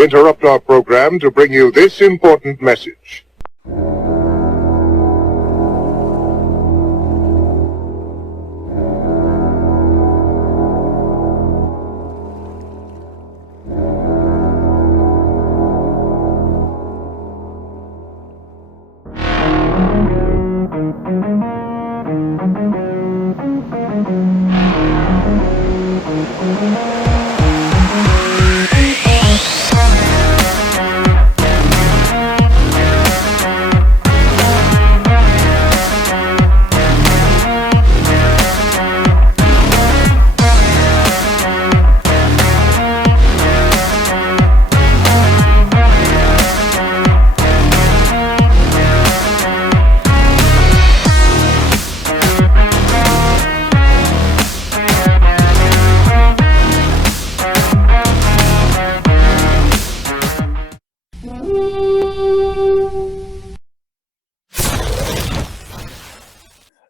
We interrupt our program to bring you this important message.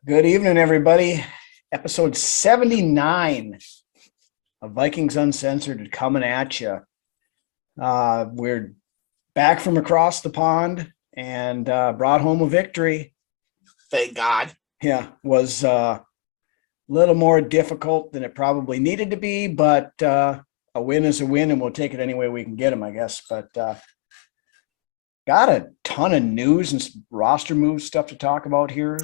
Good evening, everybody. Episode 79 of Vikings Uncensored coming at you. We're back from across the pond and brought home a victory. Thank God. Yeah, was a little more difficult than it probably needed to be, but a win is a win, and we'll take it any way we can get them, I guess. But got a ton of news and roster move stuff to talk about here.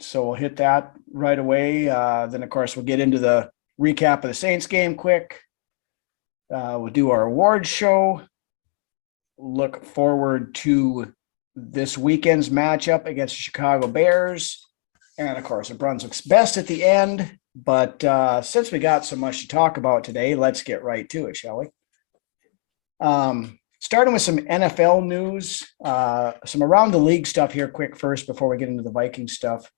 So we'll hit that right away. Then, of course, we'll get into the recap of the Saints game quick. We'll do our awards show. Look forward to this weekend's matchup against the Chicago Bears. And, of course, the Brunswicks best at the end. But since we got so much to talk about today, let's get right to it, shall we? Starting with some NFL news, some around the league stuff here quick first before we get into the Viking stuff.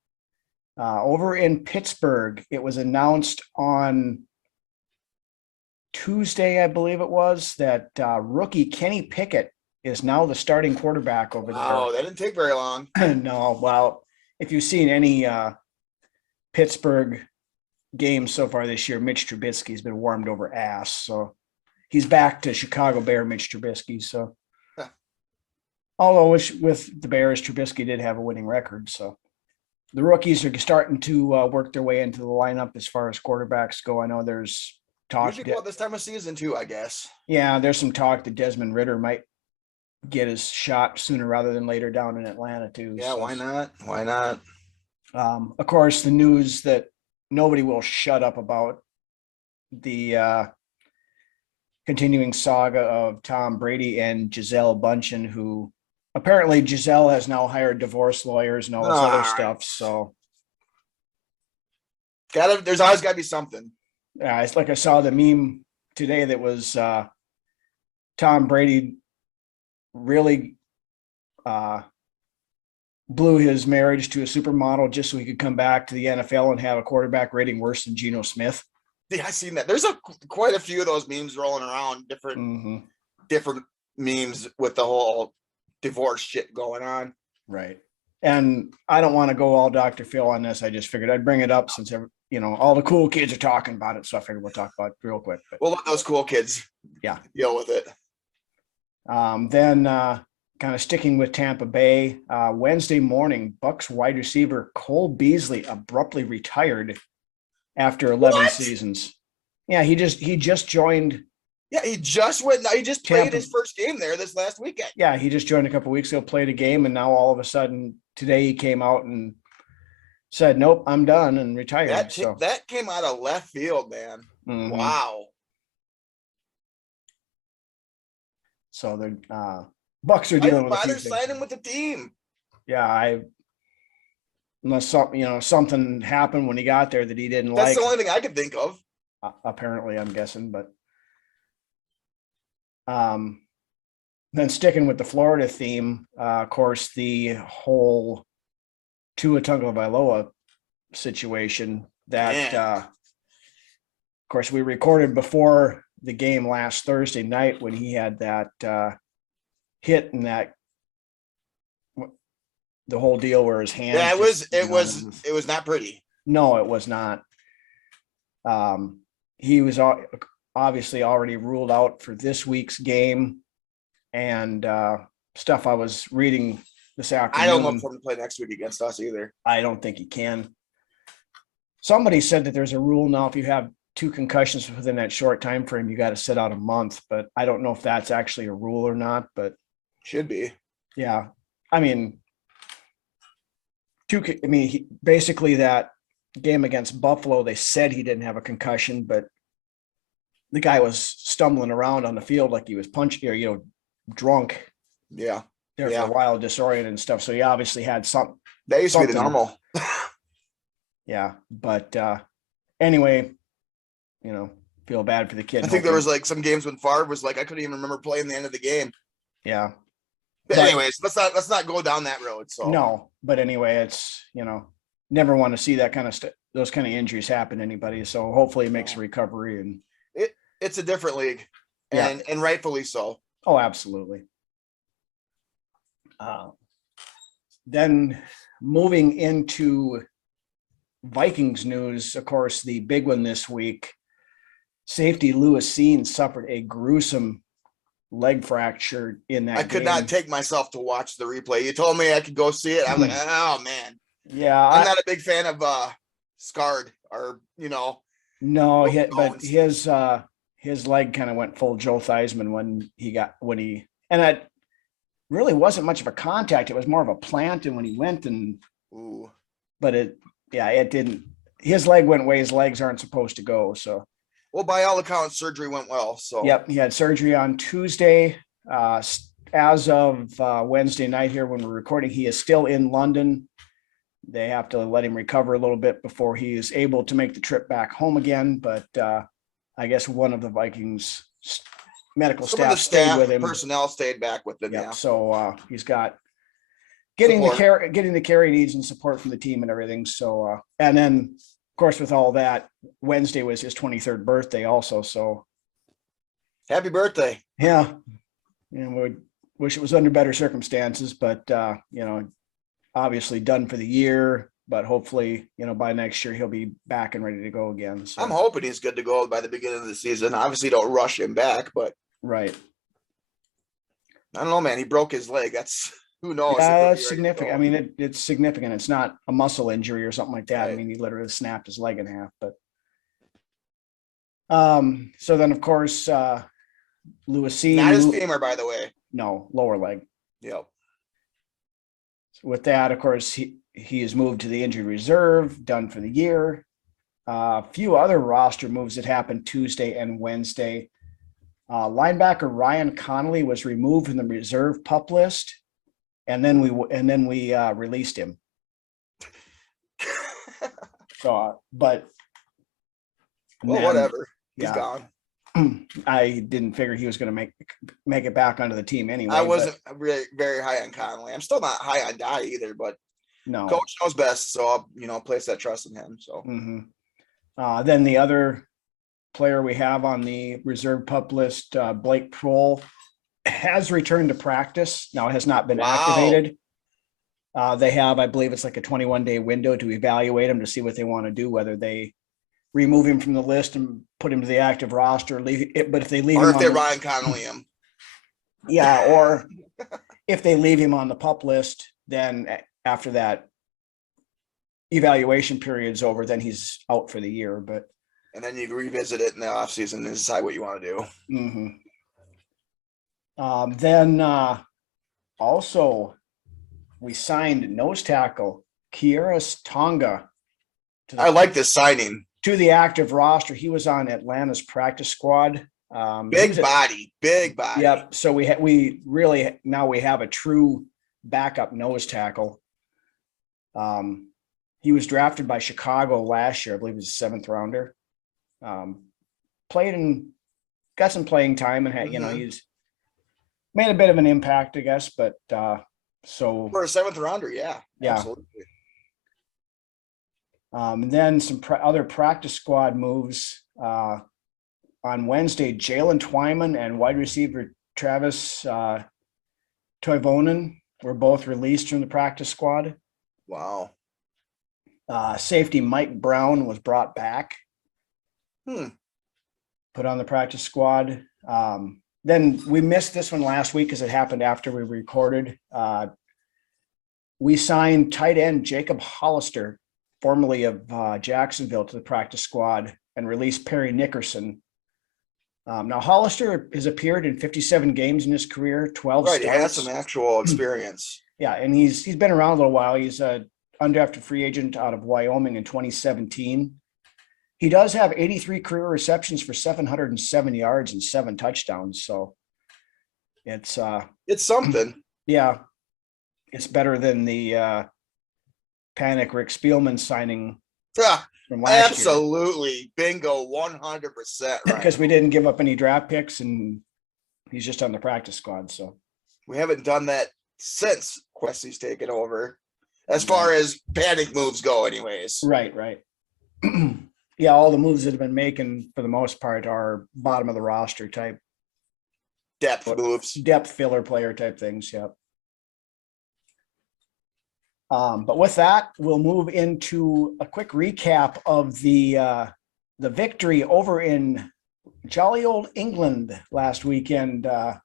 Over in Pittsburgh, it was announced on Tuesday, I believe it was, that rookie Kenny Pickett is now the starting quarterback over there. Oh, that didn't take very long. No, well, if you've seen any Pittsburgh games so far this year, Mitch Trubisky's been warmed over ass. So he's back to Chicago Bear Mitch Trubisky. So, although with the Bears, Trubisky did have a winning record. So the rookies are starting to work their way into the lineup as far as quarterbacks go. I know there's talk. Usually go out this time of season too, I guess. Yeah, there's some talk that Desmond Ridder might get his shot sooner rather than later down in Atlanta too. Yeah, so, why not? Why not? Of course, the news that nobody will shut up about, the continuing saga of Tom Brady and Gisele Bündchen, who apparently Gisele has now hired divorce lawyers and all this other stuff. So there's always got to be something. Yeah, it's like I saw the meme today that was Tom Brady really blew his marriage to a supermodel just so he could come back to the NFL and have a quarterback rating worse than Geno Smith. Yeah, I've seen that. There's quite a few of those memes rolling around, different memes with the whole divorce shit going on. Right. And I don't want to go all Dr. Phil on this. I just figured I'd bring it up since, all the cool kids are talking about it. So I figured we'll talk about it real quick. But, we'll let those cool kids deal with it. Then kind of sticking with Tampa Bay, Wednesday morning, Bucs wide receiver Cole Beasley abruptly retired after 11 seasons. Yeah, he just joined. Yeah, he just played his first game there this last weekend. Yeah, he just joined a couple of weeks ago, played a game, and now all of a sudden today he came out and said, "Nope, I'm done," and retired. That came out of left field, man. Mm-hmm. Wow. So the Bucs are dealing with. Why they're signing with the team? Yeah, unless something happened when he got there that he didn't like. That's the only thing I could think of. Apparently, I'm guessing, but then sticking with the Florida theme, of course, the whole Tua Tagovailoa situation that, of course, we recorded before the game last Thursday night when he had that hit and that the whole deal where his hand. Yeah, it was not pretty. No, it was not. He was obviously already ruled out for this week's game. and stuff I was reading this afternoon. I don't know if we're going to play next week against us either. I don't think he can. Somebody said that there's a rule now, if you have 2 concussions within that short time frame, you got to sit out a month, but I don't know if that's actually a rule or not, but should be. Yeah. I mean, basically that game against Buffalo, they said he didn't have a concussion, but the guy was stumbling around on the field like he was punching or, drunk. Yeah. There for a while, disoriented and stuff. So he obviously had something. That used to be the normal. Yeah. But anyway, feel bad for the kid. I think there was like some games when Favre was like, I couldn't even remember playing the end of the game. Yeah. But anyways, let's not go down that road. So no, but anyway, it's never want to see that kind of those kind of injuries happen to anybody. So hopefully it makes a recovery, and it's a different league, and rightfully so. Oh, absolutely. Then moving into Vikings news, of course, the big one this week, safety Lewis Seen suffered a gruesome leg fracture in that I could not take myself to watch the replay. You told me I could go see it. I was like, oh man. Yeah. I'm not a big fan of scarred or no, but his leg kind of went full Joe Theismann and it really wasn't much of a contact. It was more of a plant, and when he went but it didn't, his leg went where his legs aren't supposed to go. So well, by all accounts, surgery went well. So yep, he had surgery on Tuesday. As of Wednesday night here when we're recording, he is still in London. They have to let him recover a little bit before he is able to make the trip back home again. But I guess one of the Vikings medical staff stayed with him. Personnel stayed back with him. Yep. Yeah. So he's got getting the care he needs and support from the team and everything. So and then of course with all that, Wednesday was his 23rd birthday also. So happy birthday. Yeah. We wish it was under better circumstances, but obviously done for the year, but hopefully, by next year he'll be back and ready to go again. So I'm hoping he's good to go by the beginning of the season. Obviously don't rush him back, but right. I don't know, man. He broke his leg. That's who knows. Yeah, that's significant. I mean, it's significant. It's not a muscle injury or something like that. Right. I mean, he literally snapped his leg in half, but so then of course Lewis Seen. Not his femur, by the way. No, lower leg. Yep. With that, of course, he is moved to the injured reserve, done for the year. A few other roster moves that happened Tuesday and Wednesday. Linebacker Ryan Connolly was removed from the reserve PUP list, and then we released him. So, but whatever. He's gone. I didn't figure he was going to make it back onto the team anyway. I wasn't really very high on Connolly. I'm still not high on Dye either, but no, coach knows best, so I'll place that trust in him. So then the other player we have on the reserve PUP list, Blake Prohl, has returned to practice. Now it has not been activated. They have, I believe it's like a 21-day window to evaluate him to see what they want to do, whether they remove him from the list and put him to the active roster, leave it. But if they leave or him, if they Ryan Connolly him, yeah, or if they leave him on the PUP list, then after that evaluation period's over, then he's out for the year. And then you revisit it in the offseason and decide what you want to do. Then also we signed nose tackle Kiaris Tonga. I like this signing. To the active roster. He was on Atlanta's practice squad. Big body. Yep. So we really now we have a true backup nose tackle. He was drafted by Chicago last year. I believe he was a 7th rounder. Got some playing time and had, he's made a bit of an impact, I guess. But so for a 7th rounder, yeah. Absolutely. And then some other practice squad moves on Wednesday. Jalen Twyman and wide receiver Travis Toivonen were both released from the practice squad. Wow. Safety Mike Brown was brought back. Put on the practice squad. then we missed this one last week because it happened after we recorded. We signed tight end Jacob Hollister, formerly of Jacksonville, to the practice squad and released Perry Nickerson. Now Hollister has appeared in 57 games in his career, 12 Right, he has starts. some actual experience. Yeah, and he's been around a little while. He's a undrafted free agent out of Wyoming in 2017. He does have 83 career receptions for 707 yards and 7 touchdowns. So it's something. Yeah, it's better than the panic Rick Spielman signing from last Absolutely. Bingo, 100%. Because we didn't give up any draft picks and he's just on the practice squad. So we haven't done that since Quessie's taken over, as far as panic moves go anyways. Right. Yeah, all the moves that have been making for the most part are bottom of the roster type. Depth moves. Depth filler player type things, yep. But with that, we'll move into a quick recap of the victory over in jolly old England last weekend. Of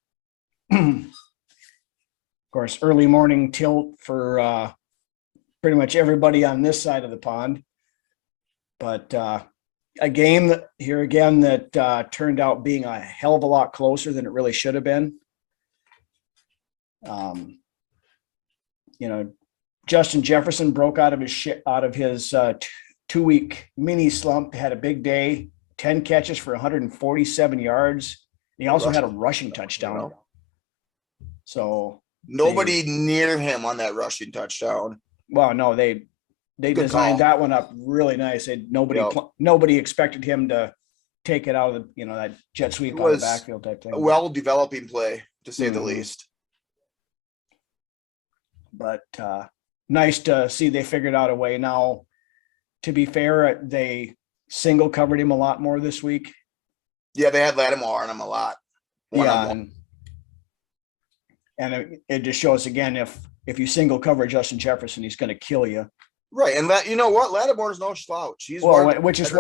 course, early morning tilt for pretty much everybody on this side of the pond. But a game that here again that turned out being a hell of a lot closer than it really should have been. Justin Jefferson broke out of his 2-week mini slump, had a big day, 10 catches for 147 yards. He also had a rushing touchdown. So nobody near him on that rushing touchdown. Well, no, they designed that one up really nice. Nobody expected him to take it out of the, that jet sweep out of the backfield type thing. A well-developing play, to say the least. But nice to see they figured out a way. Now, to be fair, they single covered him a lot more this week. Yeah, they had Lattimore on him a lot. And it just shows again, if you single cover Justin Jefferson, he's going to kill you. Right, and you know what? Lattimore's no slouch. He's which is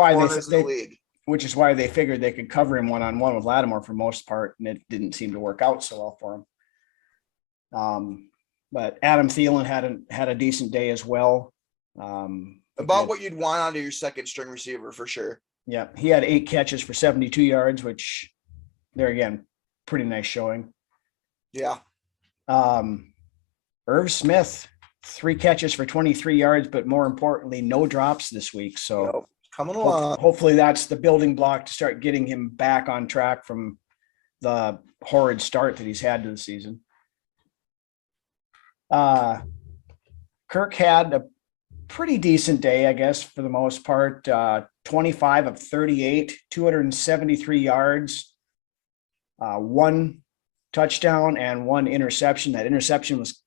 why they figured they could cover him one-on-one with Lattimore for most part, and it didn't seem to work out so well for him. But Adam Thielen had a decent day as well. About what you'd want out of your second string receiver for sure. Yeah, he had 8 catches for 72 yards, which there again, pretty nice showing. Yeah. Irv Smith, 3 catches for 23 yards, but more importantly, no drops this week. So coming along. Hopefully that's the building block to start getting him back on track from the horrid start that he's had to the season. Kirk had a pretty decent day, I guess, for the most part. 25 of 38, 273 yards, 1 touchdown and 1 interception. That interception was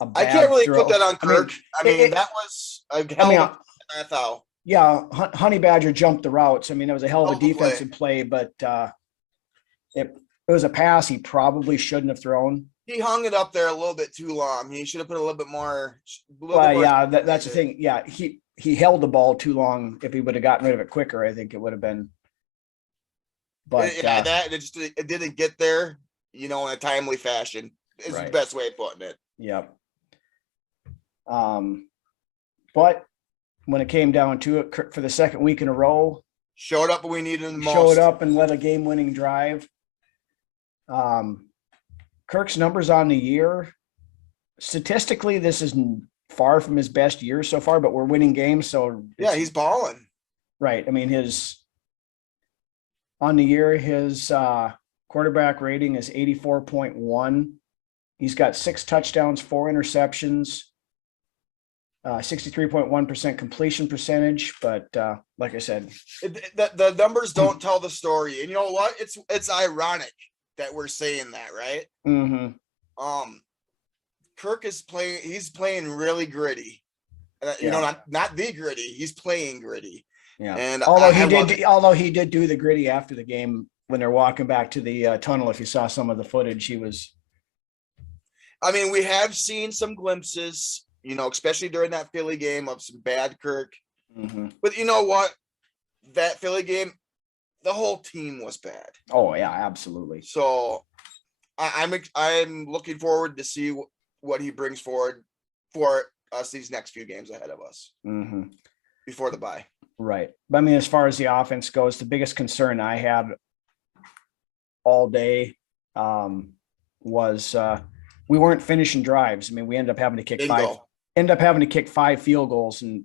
a bad I can't really throw. put that on Kirk. That was a hell of a foul. Yeah, Honey Badger jumped the routes. I mean, it was a hell of a defensive play, but it was a pass he probably shouldn't have thrown. He hung it up there a little bit too long. He should have put a little bit more. That's the thing. Yeah, he held the ball too long. If he would have gotten rid of it quicker, I think it would have been. But it didn't get there, in a timely fashion. Is the best way of putting it. Yep. But when it came down to it, for the second week in a row, showed up when we needed him the most. Showed up and led a game-winning drive. Kirk's numbers on the year, statistically, this is far from his best year so far, but we're winning games. So yeah, he's balling. Right. I mean, on the year, his quarterback rating is 84.1. He's got 6 touchdowns, 4 interceptions, 63.1% completion percentage. But like I said, the numbers don't tell the story. And you know what? It's ironic that we're saying that, right? Mm-hmm. Kirk is playing. He's playing really gritty. Not the gritty. He's playing gritty. Yeah. And although he did do the gritty after the game when they're walking back to the tunnel. If you saw some of the footage, he was. I mean, we have seen some glimpses, especially during that Philly game, of some bad Kirk. Mm-hmm. But you know what? That Philly game, the whole team was bad. Oh yeah, absolutely. So I'm looking forward to see what he brings forward for us these next few games ahead of us before the bye. Right. But I mean, as far as the offense goes, the biggest concern I had all day was we weren't finishing drives. I mean, we ended up having to kick 5 field goals, and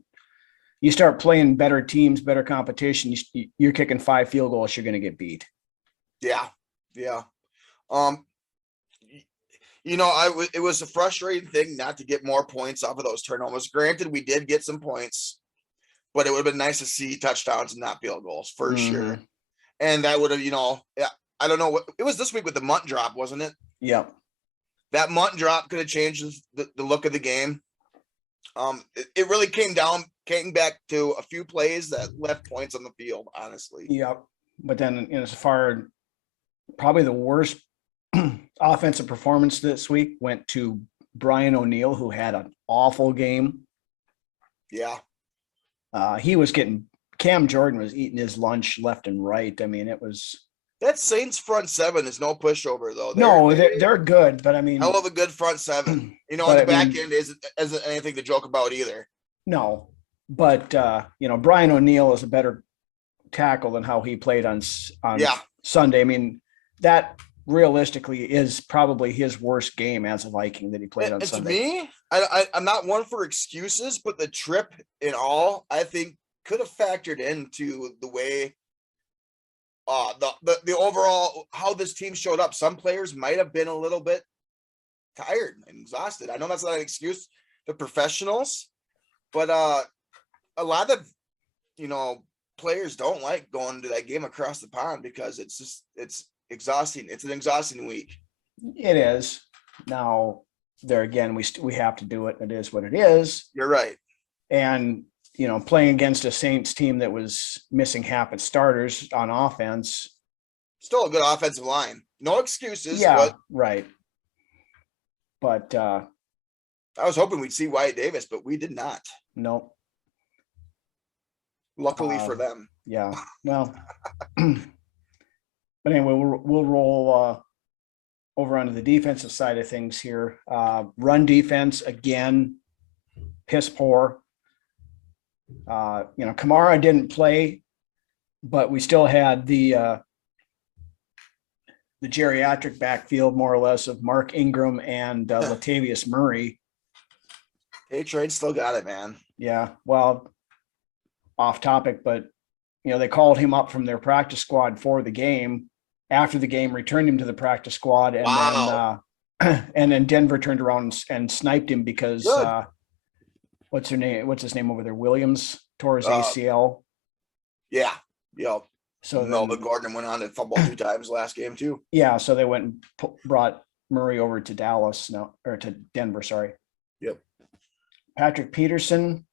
you start playing better teams, better competition. You're kicking 5 field goals, you're going to get beat. Yeah. It was a frustrating thing not to get more points off of those turnovers. Granted, we did get some points, but it would have been nice to see touchdowns and not field goals for sure. And that would have, I don't know what it was this week with the munt drop, wasn't it? Yeah. That munt drop could have changed the look of the game. It really came back to a few plays that left points on the field, honestly. Yeah. But then, as far probably the worst offensive performance this week went to Brian O'Neill, who had an awful game. Yeah. Cam Jordan was eating his lunch left and right. I mean, it was. That Saints front seven is no pushover, though. They're good, but I mean, hell of a good front seven. And the back end isn't anything to joke about either. No, but Brian O'Neill is a better tackle than how he played on Sunday. I mean, that realistically is probably his worst game as a Viking that he played on Sunday. Me, I'm not one for excuses, but the trip in all, I think, could have factored into the way. The overall how this team showed up. Some players might have been a little bit tired and exhausted. I know that's not an excuse to professionals, but a lot of players don't like going to that game across the pond because it's exhausting. It's an exhausting week. It is. Now there again, we have to do it. It is what it is. You're right. And playing against a Saints team that was missing half its starters on offense. Still a good offensive line. No excuses. Yeah, right. But I was hoping we'd see Wyatt Davis, but we did not. Nope. Luckily for them. Yeah. Well, but anyway, we'll roll over onto the defensive side of things here. Run defense, again, piss poor. Kamara didn't play, but we still had the geriatric backfield more or less of Mark Ingram and Latavius Murray. A-Trade still got it, man. Yeah, well, off topic, but they called him up from their practice squad for the game. After the game, returned him to the practice squad, and then Denver turned around and sniped him because what's his name over there? Williams tore his ACL. Yeah. Yep. So Melvin Gordon went on to fumble 2 times last game too. Yeah. So they went and brought Murray over to to Denver. Sorry. Yep. Patrick Peterson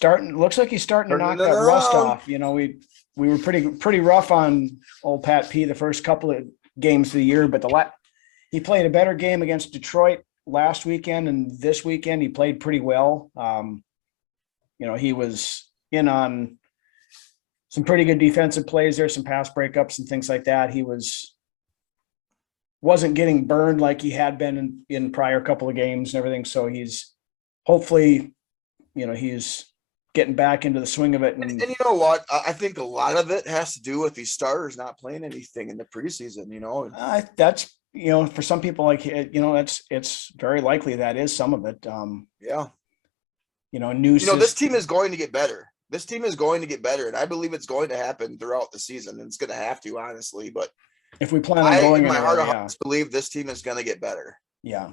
looks like he's starting to knock that rust off. We were pretty rough on old Pat P the first couple of games of the year, but he played a better game against Detroit last weekend, and this weekend he played pretty well. He was in on some pretty good defensive plays there, some pass breakups and things like that. He wasn't getting burned like he had been in prior couple of games and everything. So he's hopefully, he's getting back into the swing of it. And you know what? I think a lot of it has to do with these starters not playing anything in the preseason. That's for some people, it's very likely that is some of it. Yeah. This team is going to get better. This team is going to get better, and I believe it's going to happen throughout the season. And it's going to have to, honestly. But if we plan on going, in my heart of hearts, believe this team is going to get better. Yeah.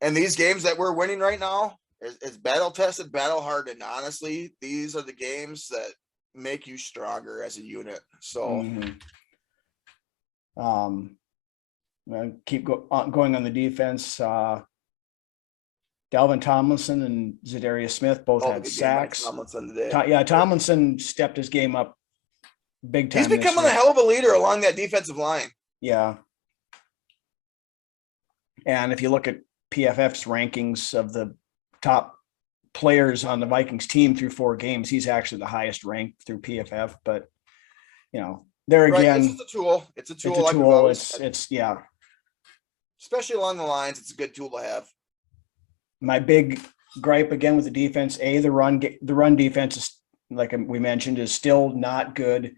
And these games that we're winning right now is battle tested, battle hardened. Honestly, these are the games that make you stronger as a unit. So. Keep going on the defense. Dalvin Tomlinson and Zadarius Smith both had sacks. Tomlinson stepped his game up big time. He's becoming a hell of a leader along that defensive line. Yeah. And if you look at PFF's rankings of the top players on the Vikings team through 4 games, he's actually the highest ranked through PFF. But there Right. again, It's just a tool. It's a it's tool. a like we've tool. always It's, said. it's, yeah. Especially along the lines, it's a good tool to have. My big gripe again with the defense, the run defense is, like we mentioned, is still not good.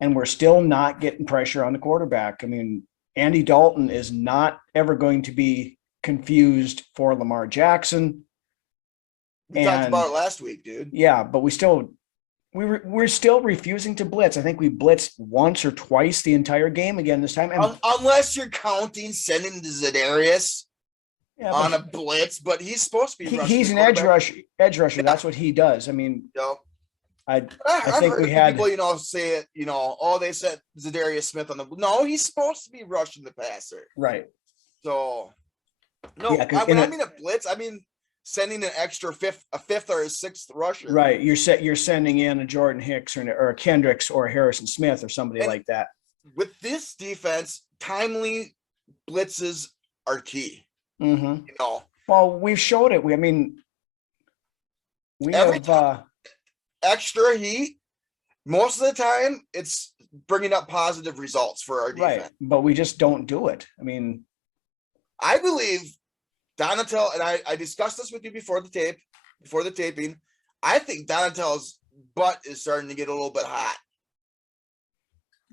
And we're still not getting pressure on the quarterback. I mean, Andy Dalton is not ever going to be confused for Lamar Jackson. We talked And about it last week, dude. yeah, but we're still refusing to blitz. I think we blitzed once or twice the entire game again this time. And Unless you're counting sending to Za'Darius yeah, on a blitz, but he's supposed to be rushing he's the an edge quarterback. rusher. That's what he does. I mean, Yep. I I've think heard we had people, say it, oh, they said Za'Darius Smith on the. No, he's supposed to be rushing the passer. right. So, no, Yeah, when I mean a blitz, I mean sending an extra a fifth or a sixth rusher. Right. You're sending in a Jordan Hicks or a Kendricks or a Harrison Smith or somebody like that. With this defense, timely blitzes are key. Mm-hmm. Well, we've showed it. We have extra heat. Most of the time, it's bringing up positive results for our defense. Right, but we just don't do it. I mean, I believe Donatel, and I discussed this with you before the taping. I think Donatel's butt is starting to get a little bit hot.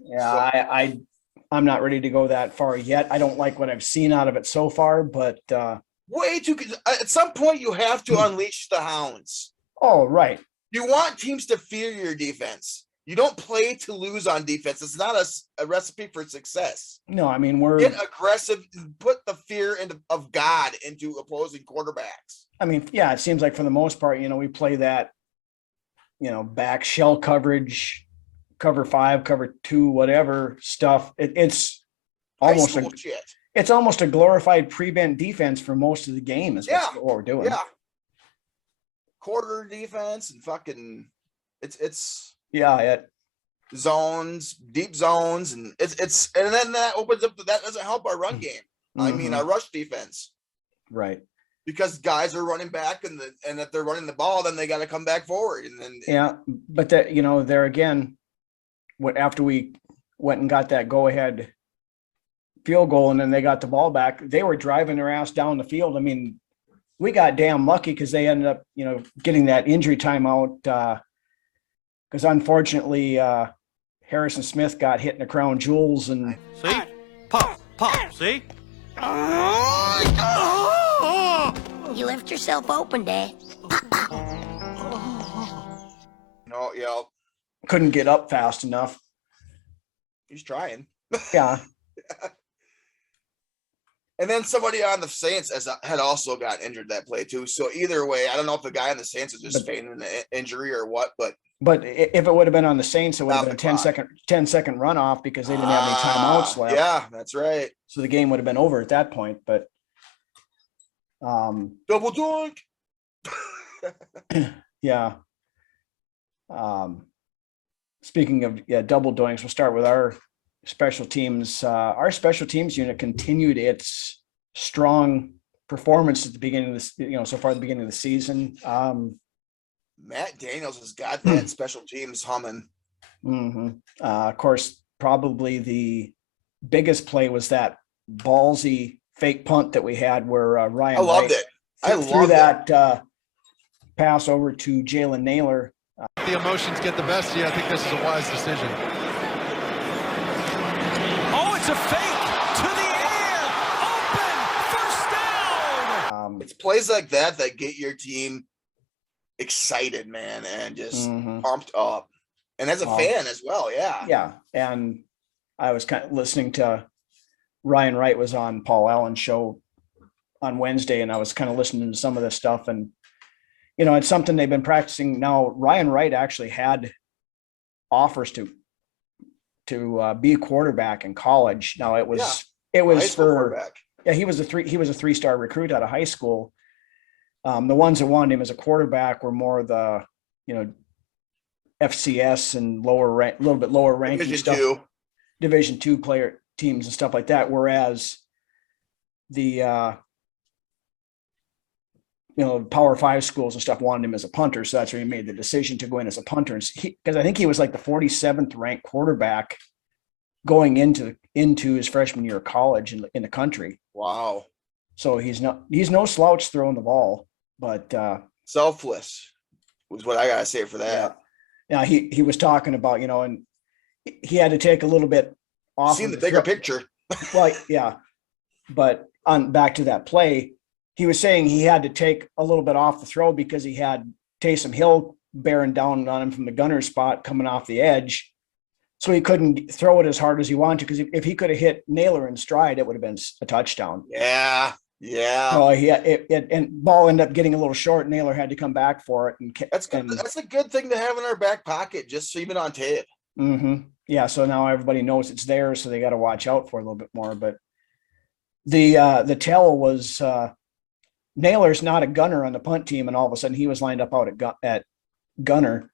Yeah, so, I'm not ready to go that far yet. I don't like what I've seen out of it so far, but way too. At some point, you have to unleash the hounds. Oh, right. You want teams to fear your defense. You don't play to lose on defense. It's not a recipe for success. No, I mean, get aggressive, put the fear of God into opposing quarterbacks. I mean, yeah, it seems like for the most part, we play that, back shell coverage, cover 5, cover 2, whatever stuff. It's almost it's almost a glorified prevent defense for most of the game. Is what we're doing. Yeah. Quarter defense and fucking it's zones, deep zones, and it's and then that opens up that doesn't help our run game. Mm-hmm. I mean our rush defense. Right. Because guys are running back and if they're running the ball, then they got to come back forward. And then but that there again, after we went and got that go ahead field goal and then they got the ball back, they were driving their ass down the field. I mean, we got damn lucky because they ended up, getting that injury timeout. Because unfortunately, Harrison Smith got hit in the crown jewels and see, pop, see. You left yourself open, Dad. No, yeah. Couldn't get up fast enough. He's trying. Yeah. And then somebody on the Saints had also got injured that play too. So either way, I don't know if the guy on the Saints is just feigning an injury or what, but if it would have been on the Saints, it would have been a 10-second runoff because they didn't have any timeouts left. Yeah, that's right. So the game would have been over at that point, but double dunk. Yeah. Speaking of double doinks, we'll start with our special teams. Our special teams unit continued its strong performance at the beginning of this, so far at the beginning of the season. Matt Daniels has got that special teams humming. Mm-hmm. Of course, probably the biggest play was that ballsy fake punt that we had where Ryan. I loved it. I threw that pass over to Jalen Naylor. The emotions get the best of you. I think this is a wise decision. Oh, it's a fake to the air. Open. First down. It's plays like that get your team excited, man, and just pumped up. And as a fan as well, yeah. Yeah. And I was kind of listening to Ryan Wright was on Paul Allen's show on Wednesday, and I was kind of listening to some of this stuff, and it's something they've been practicing. Now, Ryan Wright actually had offers to be a quarterback in college. Now it was for he was a 3-star recruit out of high school. The ones that wanted him as a quarterback were more the FCS and a little bit lower ranking stuff, Division II player teams and stuff like that. Whereas the Power 5 schools and stuff wanted him as a punter. So that's where he made the decision to go in as a punter. Because I think he was like the 47th ranked quarterback going into his freshman year of college in the country. Wow. So he's no slouch throwing the ball, but selfless was what I gotta say for that. Yeah, he was talking about, and he had to take a little bit off. Seeing the bigger picture. Well, yeah. But back to that play, he was saying he had to take a little bit off the throw because he had Taysom Hill bearing down on him from the gunner spot coming off the edge. So he couldn't throw it as hard as he wanted to, because if he could have hit Naylor in stride, it would have been a touchdown. Yeah. So and ball ended up getting a little short. Naylor had to come back for it. And that's good. That's a good thing to have in our back pocket, just even on tape. Mm-hmm. Yeah. So now everybody knows it's there, so they got to watch out for it a little bit more. But the tell was Naylor's not a gunner on the punt team, and all of a sudden he was lined up out at gunner,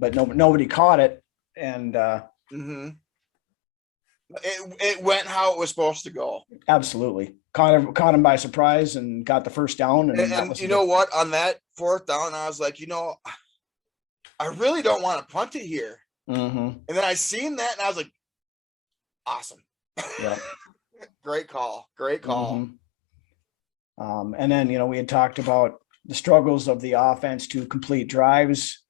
but nobody caught it. And it went how it was supposed to go. Absolutely. Caught him by surprise and got the first down. And you know what? On that fourth down, I was like, I really don't want to punt it here. Mm-hmm. And then I seen that and I was like, awesome. Yeah. Great call. Great call. Mm-hmm. And then, we had talked about the struggles of the offense to complete drives,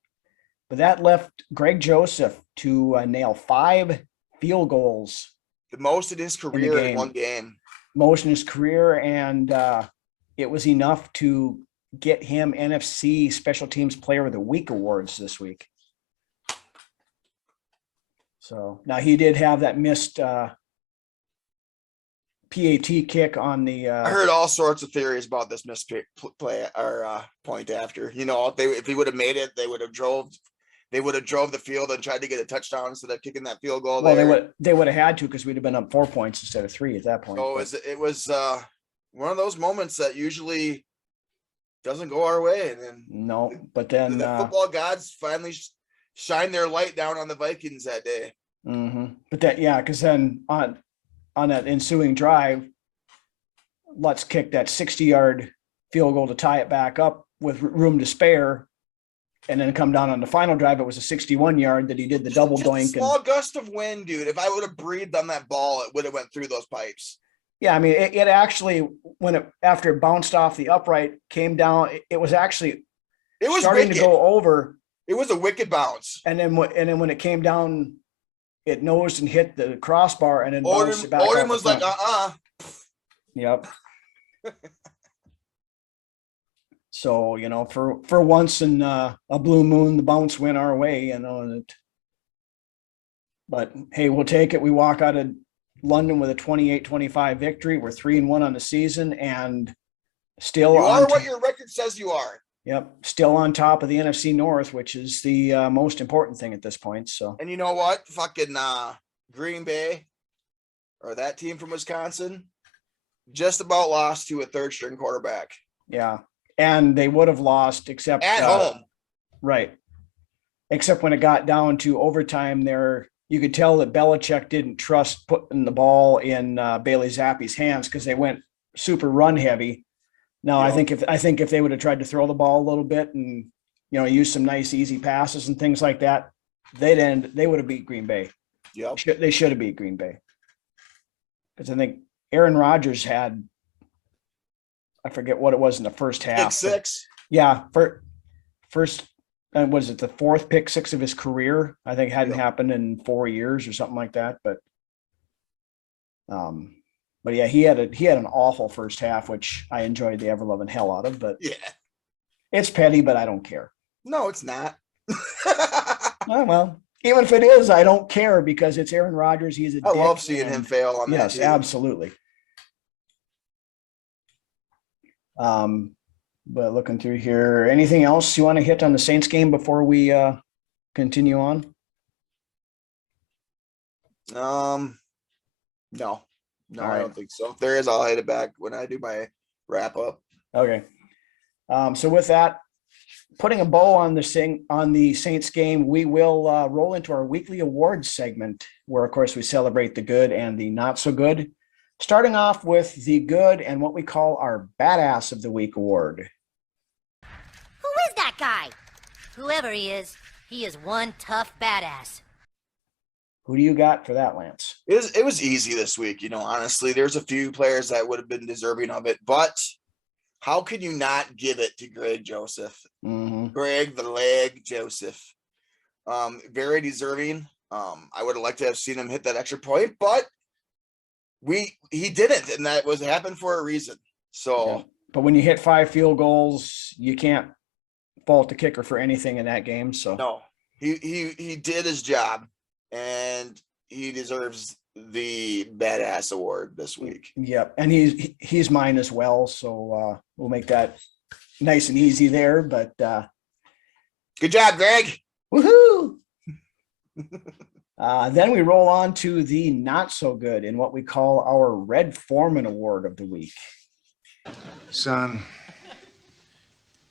but that left Greg Joseph to nail 5 field goals. The most in his career in one game. Most in his career, and it was enough to get him NFC Special Teams Player of the Week awards this week. So now he did have that missed PAT kick on the. I heard all sorts of theories about this missed play or point after. If he would have made it, they would have drove the field and tried to get a touchdown instead of kicking that field goal. Well, they would have had to, because we'd have been up 4 points instead of 3 at that point. So it was one of those moments that usually doesn't go our way, and then but then the football gods finally shine their light down on the Vikings that day. Mm-hmm. But because then on that ensuing drive, Lutz kicked that 60-yard field goal to tie it back up with room to spare. And then come down on the final drive, it was a 61-yard that he did the double doink. A small gust of wind, dude. If I would have breathed on that ball, it would have went through those pipes. Yeah, I mean, it actually, after it bounced off the upright, came down. It was starting wicked. to go over. It was a wicked bounce. And then when it came down, it nosed and hit the crossbar, and then bounced it back. Odin was like, Yep. So, for once in a blue moon, the bounce went our way, but hey, we'll take it. We walk out of London with a 28-25 victory. We're 3-1 on the season, and still you are what your record says you are. Yep. Still on top of the NFC North, which is the most important thing at this point. So, and you know what? Fucking Green Bay, or that team from Wisconsin, just about lost to a third string quarterback. Yeah. And they would have lost, except at home. Right. Except when it got down to overtime there, you could tell that Belichick didn't trust putting the ball in Bailey Zappi's hands, because they went super run heavy. Now, I think if they would have tried to throw the ball a little bit and, use some nice easy passes and things like that, they would have beat Green Bay. Yep. They should have beat Green Bay. Because I think Aaron Rodgers had, I forget what it was in the first half. Pick 6. Yeah. First, was it the 4th pick 6 of his career? I think it hadn't happened in 4 years or something like that. But yeah, he had an awful first half, which I enjoyed the ever-loving hell out of. But yeah, it's petty, but I don't care. No, it's not. Well, even if it is, I don't care, because it's Aaron Rodgers. He's I love seeing him fail on that. Yes, absolutely. But looking through here, anything else you want to hit on the Saints game before we continue on? No, I don't think so. If there is, I'll hit it back when I do my wrap up. Okay. So with that, putting a bow on the Saints game, we will roll into our weekly awards segment, where, of course, we celebrate the good and the not so good. Starting off with the good and what we call our Badass of the Week award. Who is that guy? Whoever he is one tough badass. Who do you got for that, Lance? It was easy this week, honestly. There's a few players that would have been deserving of it, but how could you not give it to Greg Joseph? Mm-hmm. Greg the Leg Joseph. Very deserving. I would have liked to have seen him hit that extra point, but he didn't, and that happened for a reason. So Yeah. But when you hit 5 field goals, you can't fault the kicker for anything in that game. So no, he did his job, and he deserves the Badass award this week. Yep, and he's mine as well. So we'll make that nice and easy there. But good job, Greg. woohoo! Then we roll on to the not so good in what we call our Red Foreman Award of the week. Son,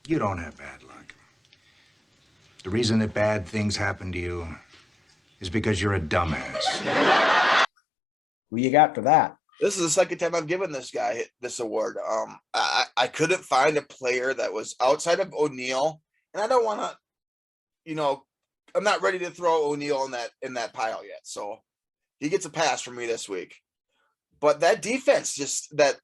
you don't have bad luck. The reason that bad things happen to you is because you're a dumbass. Who you got for that? This is the second time I've given this guy this award. I couldn't find a player that was outside of O'Neal, and I don't want to, I'm not ready to throw O'Neal in that pile yet. So he gets a pass from me this week. But that defense, just that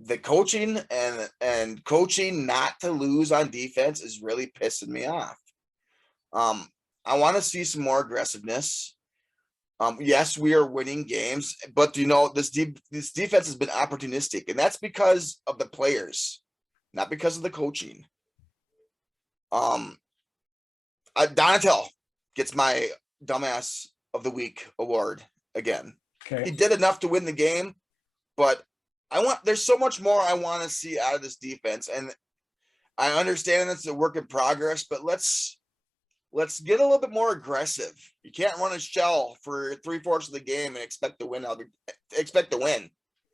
the coaching and coaching not to lose on defense is really pissing me off. I want to see some more aggressiveness. Yes, we are winning games, but this defense has been opportunistic, and that's because of the players, not because of the coaching. Donatel gets my Dumbass of the Week award again. Okay. He did enough to win the game, but there's so much more I want to see out of this defense, and I understand it's a work in progress, but let's get a little bit more aggressive. You can't run a shell for 3/4 of the game and expect to win.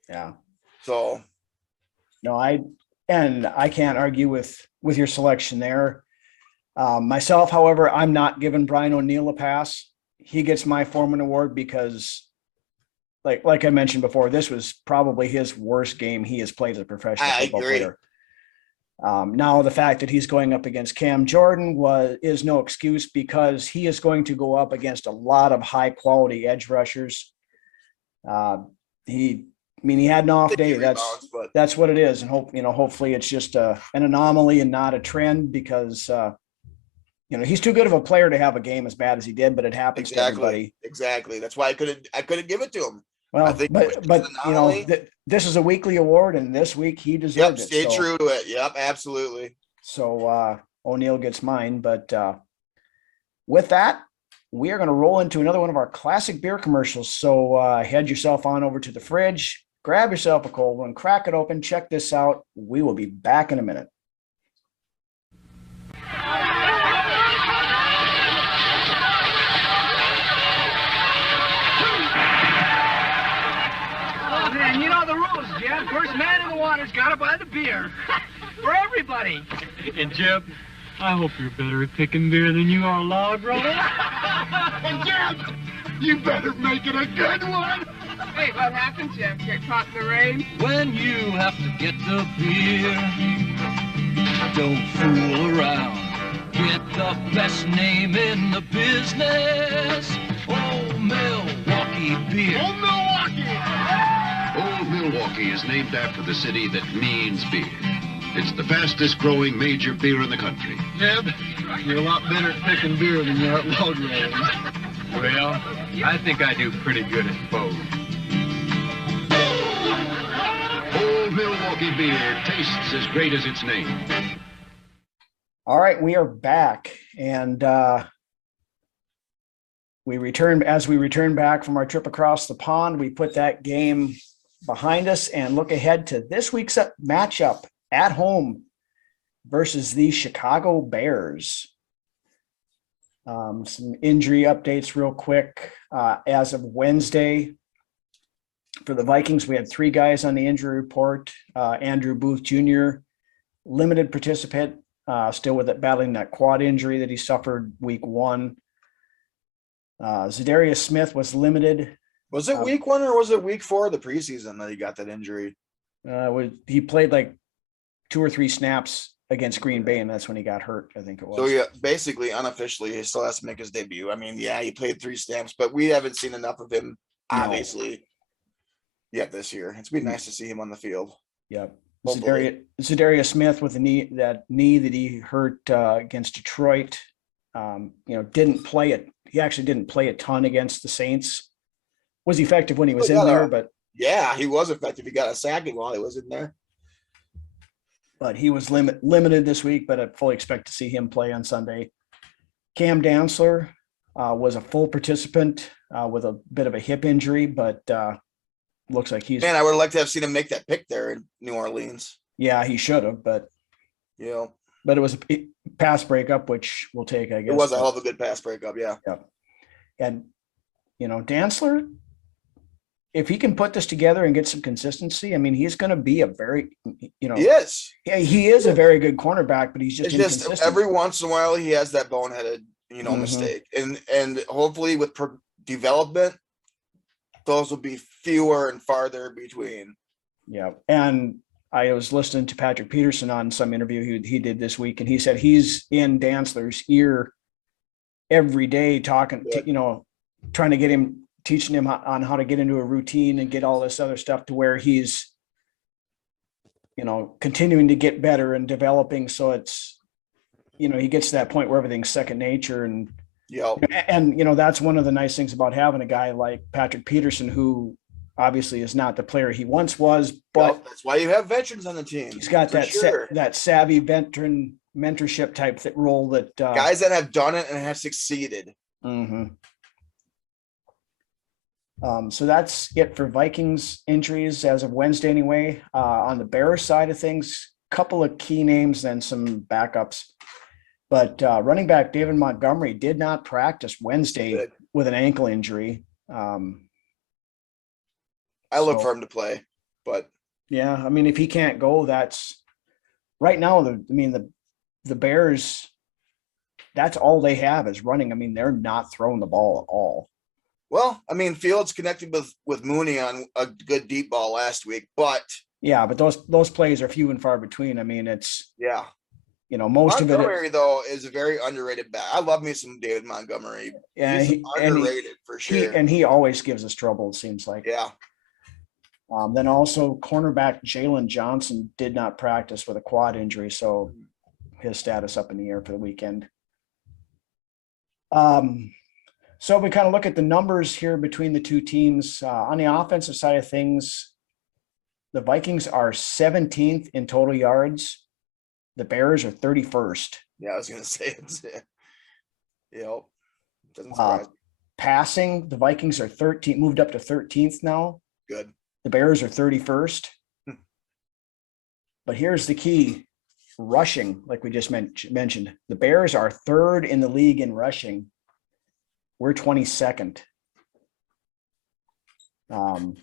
Yeah. So No, I can't argue with your selection there. Myself, however, I'm not giving Brian O'Neal a pass. He gets my Foreman Award because, like I mentioned before, this was probably his worst game he has played as a professional football player. Now, the fact that he's going up against Cam Jordan is no excuse, because he is going to go up against a lot of high quality edge rushers. He had an off day. That's what it is, and hopefully it's just an anomaly and not a trend, because he's too good of a player to have a game as bad as he did, but it happens to everybody. Exactly. That's why I couldn't give it to him. Well, this is a weekly award, and this week he deserved it. Stay true to it. Yep, absolutely. So O'Neal gets mine, but with that, we are going to roll into another one of our classic beer commercials. So head yourself on over to the fridge, grab yourself a cold one, crack it open, check this out. We will be back in a minute. And you know the rules, Jeb. First man in the water's got to buy the beer. For everybody. And Jeb, I hope you're better at picking beer than you are log rolling. And Jeb, you better make it a good one. Hey, what happened, Jeb? Get caught in the rain? When you have to get the beer, don't fool around. Get the best name in the business. Old Milwaukee beer. Old Milwaukee! Old Milwaukee is named after the city that means beer. It's the fastest growing major beer in the country. Jeb, you're a lot better at picking beer than you are at log rolling. Well, I think I do pretty good at both. Old Milwaukee beer tastes as great as its name. All right, we are back, and we return back from our trip across the pond. We put that game behind us and look ahead to this week's matchup at home versus the Chicago Bears. Some injury updates real quick. As of Wednesday, for the Vikings, we had 3 guys on the injury report. Andrew Booth Jr., limited participant, still with it, battling that quad injury that he suffered week 1. Zadarius Smith was limited Was it week 1 or was it week 4 of the preseason that he got that injury? He played like 2 or 3 snaps against Green Bay, and that's when he got hurt, I think it was. So yeah, basically unofficially, he still has to make his debut. I mean, yeah, he played 3 snaps, but we haven't seen enough of him, obviously, yet this year. It's been nice to see him on the field. Yep. Hopefully. Zadarius Smith with the knee that he hurt against Detroit. Didn't play it. He actually didn't play a ton against the Saints. Was effective when he was in there, but yeah, he was effective. He got a sacking while he was in there. But he was limited this week, but I fully expect to see him play on Sunday. Cam Dantzler was a full participant with a bit of a hip injury, but looks like he's. Man, I would like to have seen him make that pick there in New Orleans. Yeah, he should have, but but it was a pass breakup, which we'll take, I guess. It was a hell of a good pass breakup, yeah. Yep. And Dantzler, if he can put this together and get some consistency, I mean, he's going to be a very, he is. Yeah, he is a very good cornerback, but he's just inconsistent. Every once in a while he has that boneheaded, mistake, and hopefully with development, those will be fewer and farther between. Yeah, and I was listening to Patrick Peterson on some interview he did this week, and he said he's in Dantzler's ear every day, talking, trying to get him. Teaching him on how to get into a routine and get all this other stuff to where he's, continuing to get better and developing. So it's, he gets to that point where everything's second nature. And, that's one of the nice things about having a guy like Patrick Peterson, who obviously is not the player he once was, but that's why you have veterans on the team. He's got that savvy veteran mentorship type role that guys that have done it and have succeeded. Mm-hmm. So that's it for Vikings injuries as of Wednesday anyway. On the Bears side of things, couple of key names and some backups. But running back David Montgomery did not practice Wednesday with an ankle injury. I look for him to play, but yeah, I mean, if he can't go, that's right now. The Bears, that's all they have is running. I mean, they're not throwing the ball at all. Well, I mean, Fields connected with Mooney on a good deep ball last week, but those plays are few and far between. I mean, it's Montgomery, most of it. Montgomery though is a very underrated back. I love me some David Montgomery. Yeah, he's underrated for sure. He always gives us trouble. It seems like. Yeah. Then also cornerback Jalen Johnson did not practice with a quad injury, so his status up in the air for the weekend. So we kind of look at the numbers here between the two teams. On the offensive side of things, the Vikings are 17th in total yards. The Bears are 31st. Yeah, I was going to say it's doesn't surprise me. Passing, the Vikings are 13th, moved up to 13th now. Good. The Bears are 31st. But here's the key. Rushing, like we just mentioned. The Bears are 3rd in the league in rushing. We're 22nd. Gesundheit.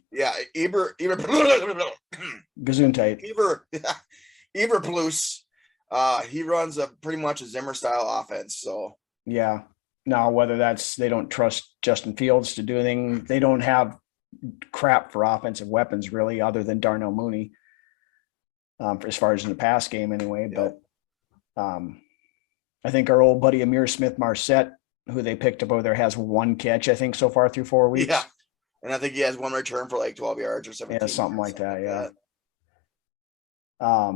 Eberflus, he runs pretty much a Zimmer style offense. So yeah. Now, whether that's they don't trust Justin Fields to do anything, they don't have crap for offensive weapons really, other than Darnell Mooney, as far as in the pass game anyway. Yep. But I think our old buddy Amir Smith-Marset, who they picked up over there, has 1 catch, I think, so far through 4 weeks. Yeah. And I think he has 1 return for like 12 yards or 17. Yeah, something like that. Yeah.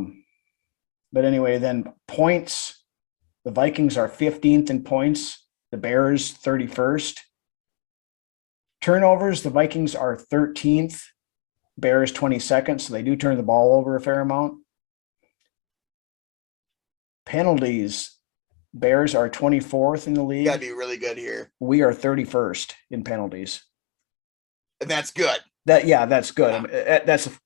But anyway, then points, the Vikings are 15th in points, the Bears 31st. Turnovers, the Vikings are 13th, Bears 22nd, so they do turn the ball over a fair amount. Penalties, Bears are 24th in the league. Gotta be really good here. We are 31st in penalties. And that's good. That's good. Yeah. That's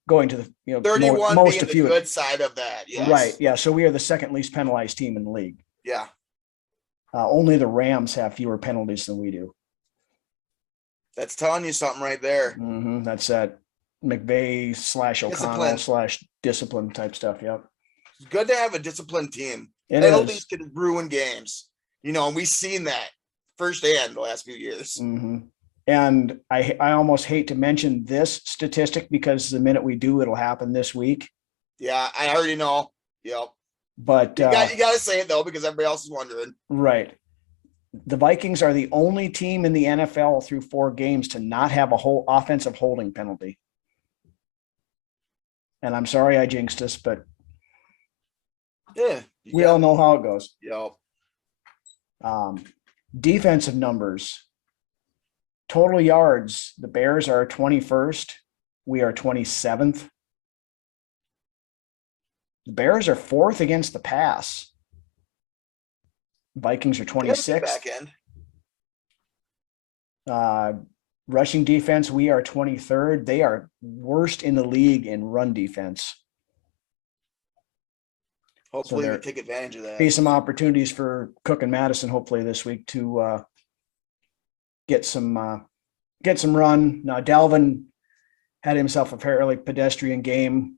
going to the 31 most being the good side of that. Yes. Right. Yeah. So we are the second least penalized team in the league. Yeah. Only the Rams have fewer penalties than we do. That's telling you something right there. Mm-hmm. That's that McVay / O'Connell / discipline type stuff. Yep. It's good to have a disciplined team. Penalties can ruin games. And we've seen that firsthand the last few years. Mm-hmm. And I almost hate to mention this statistic because the minute we do, it'll happen this week. Yeah, I already know. Yep. But you got to say it though, because everybody else is wondering. Right. The Vikings are the only team in the NFL through 4 games to not have a whole offensive holding penalty. And I'm sorry I jinxed us, but yeah, we all know how it goes. Yep. Defensive numbers. Total yards. The Bears are 21st. We are 27th. The Bears are 4th against the pass. Vikings are 26th. Back end. Rushing defense, we are 23rd. They are worst in the league in run defense. Hopefully So we take advantage of that. Be some opportunities for Cook and Madison hopefully this week to get some run. Now Dalvin had himself a fairly pedestrian game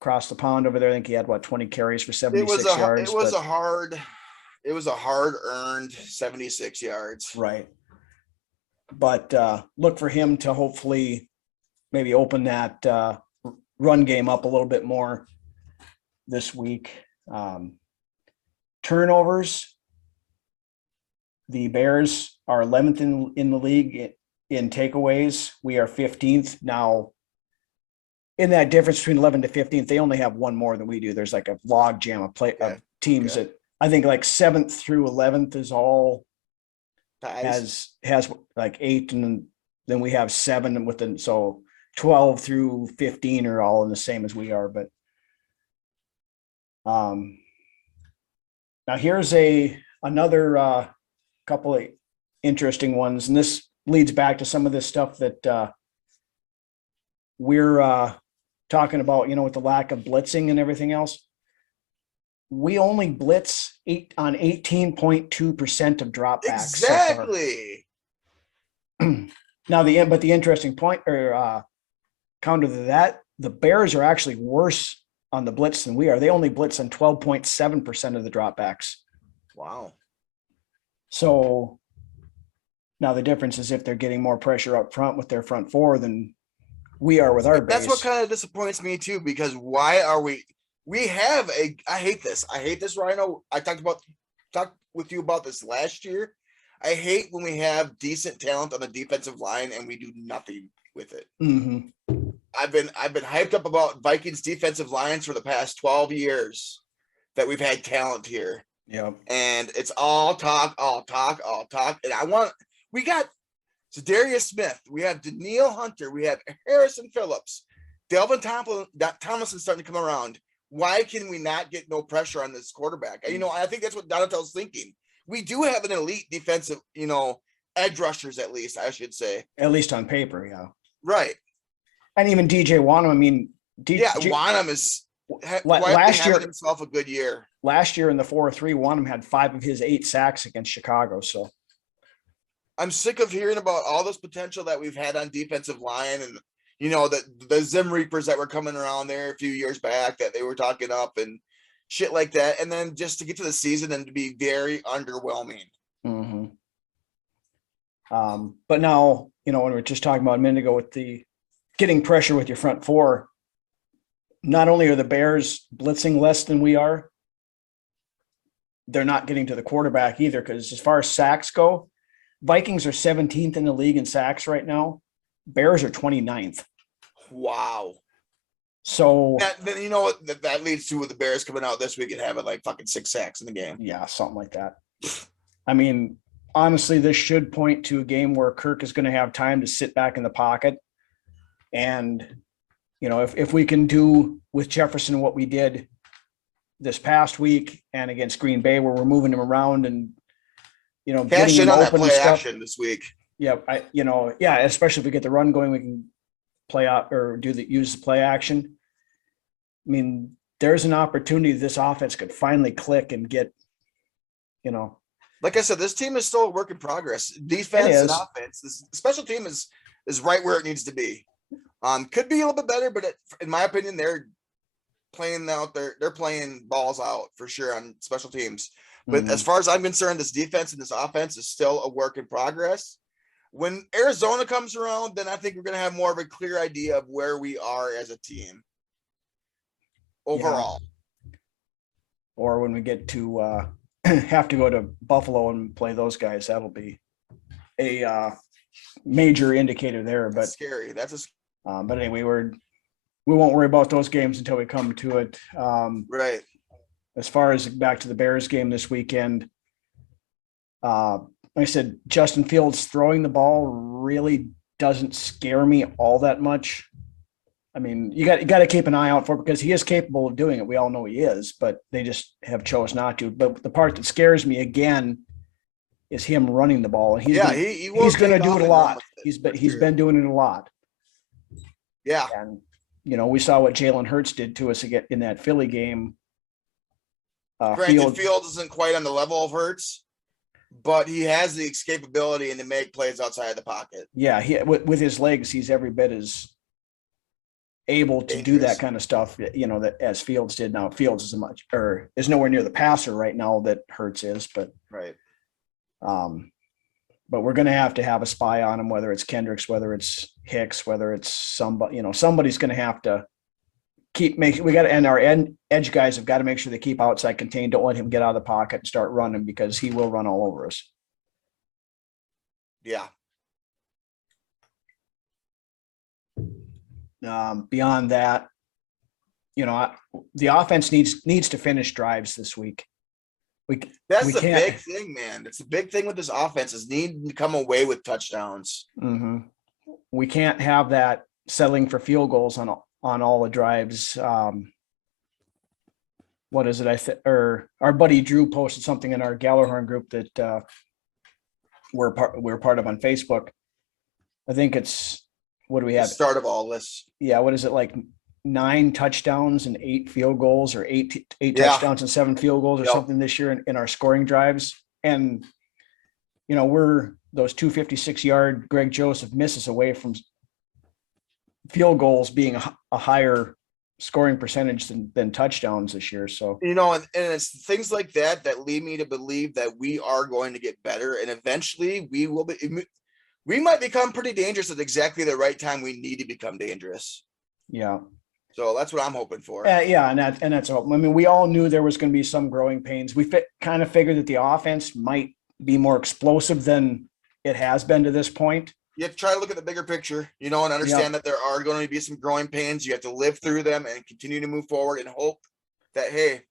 across the pond over there. I think he had 20 carries for 76 yards. It was a hard earned 76 yards. Right. But look for him to hopefully maybe open that run game up a little bit more this week. Turnovers. The Bears are 11th in the league in takeaways. We are 15th. Now, in that difference between 11 to 15th, they only have one more than we do. There's like a log jam of teams that I think like 7th through 11th is all has like 8, and then we have 7 within, so 12 through 15 are all in the same as we are. But now here's another couple of interesting ones, and this leads back to some of this stuff that we're talking about, with the lack of blitzing and everything else. We only blitz on 18.2% of dropbacks. Exactly. So now but the interesting point or counter to that, the Bears are actually worse on the blitz than we are. They only blitz on 12.7% of the dropbacks. Wow. So now the difference is if they're getting more pressure up front with their front 4 than we are with our base. That's what kind of disappoints me too, because why are we have I hate this, Rhino. I talked with you about this last year. I hate when we have decent talent on the defensive line and we do nothing with it. Mm-hmm. I've been hyped up about Vikings defensive lines for the past 12 years that we've had talent here. Yeah. And it's all talk. And we got Zadarius Smith, we have Danielle Hunter, we have Harrison Phillips, Dalvin Tomlinson's starting to come around. Why can we not get no pressure on this quarterback? I think that's what Donatel's thinking. We do have an elite defensive, edge rushers, at least, I should say. At least on paper, yeah. Right. And even DJ Wanham, Wanham is last year himself a good year. Last year in the 4-3, Wanham had 5 of his 8 sacks against Chicago. So I'm sick of hearing about all this potential that we've had on defensive line and the Zim Reapers that were coming around there a few years back that they were talking up and shit like that. And then just to get to the season and to be very underwhelming. Mm-hmm. But now, when we were just talking about a minute ago with the getting pressure with your front 4, not only are the Bears blitzing less than we are, they're not getting to the quarterback either. Because as far as sacks go, Vikings are 17th in the league in sacks right now. Bears are 29th. Wow. So that leads to the Bears coming out this week and having like fucking 6 sacks in the game. Yeah, something like that. I mean, honestly, this should point to a game where Kirk is going to have time to sit back in the pocket. And, if we can do with Jefferson what we did this past week and against Green Bay, where we're moving him around and, cash in on that play action this week. Yeah, especially if we get the run going, we can play out or use the play action. I mean, there's an opportunity this offense could finally click and get, Like I said, this team is still a work in progress. Defense and offense. This special team is right where it needs to be. Could be a little bit better, but in my opinion, they're playing balls out for sure on special teams. But as far as I'm concerned, this defense and this offense is still a work in progress. When Arizona comes around, then I think we're going to have more of a clear idea of where we are as a team overall. Yeah. Or when we get to have to go to Buffalo and play those guys, that'll be a major indicator there. But That's scary. but anyway, we won't worry about those games until we come to it. Right. As far as back to the Bears game this weekend, like I said, Justin Fields throwing the ball really doesn't scare me all that much. I mean, you got to keep an eye out for it because he is capable of doing it. We all know he is, but they just have chose not to. But the part that scares me again is him running the ball, and he's going to do it a lot. He's been doing it a lot. Yeah, and we saw what Jalen Hurts did to us again in that Philly game. Granted, Fields isn't quite on the level of Hurts, but he has the escapability and to make plays outside the pocket. Yeah, with his legs, he's every bit as able to do that kind of stuff, that as Fields did. Now Fields is nowhere near the passer right now that Hurts is, but right. But we're going to have a spy on him, whether it's Kendricks, whether it's Hicks, whether it's somebody, somebody's going to have to and our edge guys have got to make sure they keep outside contained. Don't let him get out of the pocket and start running because he will run all over us. Yeah. Beyond that, the offense needs to finish drives this week. That's the big thing, man. It's the big thing with this offense is needing to come away with touchdowns. Mm-hmm. We can't have that settling for field goals on all the drives. What is it? Or our buddy Drew posted something in our Gallerhorn group that we're part of on Facebook. I think it's, what do we have? Start of all this. Yeah. What is it, like 9 touchdowns and 8 field goals, or eight touchdowns and 7 field goals or something this year in our scoring drives. And, we're those 256-yard Greg Joseph misses away from field goals being a higher scoring percentage than touchdowns this year. So, and it's things like that lead me to believe that we are going to get better. And eventually we might become pretty dangerous at exactly the right time we need to become dangerous. Yeah. So that's what I'm hoping for. Yeah. And that's hope. I mean, we all knew there was going to be some growing pains. We kind of figured that the offense might be more explosive than it has been to this point. You have to try to look at the bigger picture, and understand that there are going to be some growing pains. You have to live through them and continue to move forward and hope that, hey,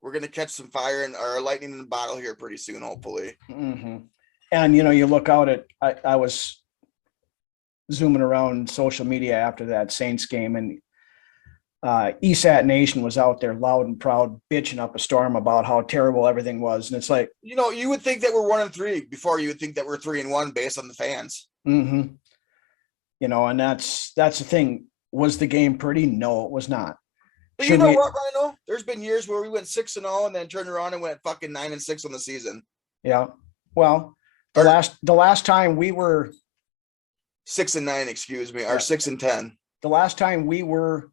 we're going to catch some fire and our lightning in the bottle here pretty soon, hopefully. Mm-hmm. And, you look out at, I was zooming around social media after that Saints game, and ESAT Nation was out there loud and proud, bitching up a storm about how terrible everything was. And it's like, you would think that we're 1-3 before you would think that we're 3-1 based on the fans. Mm-hmm. And that's the thing. Was the game pretty? No, it was not. But what, Rhino? There's been years where we went 6-0 and then turned around and went fucking 9-6 on the season. Yeah. Well, the last time we were 6-9, excuse me, or 6-10. The last time we were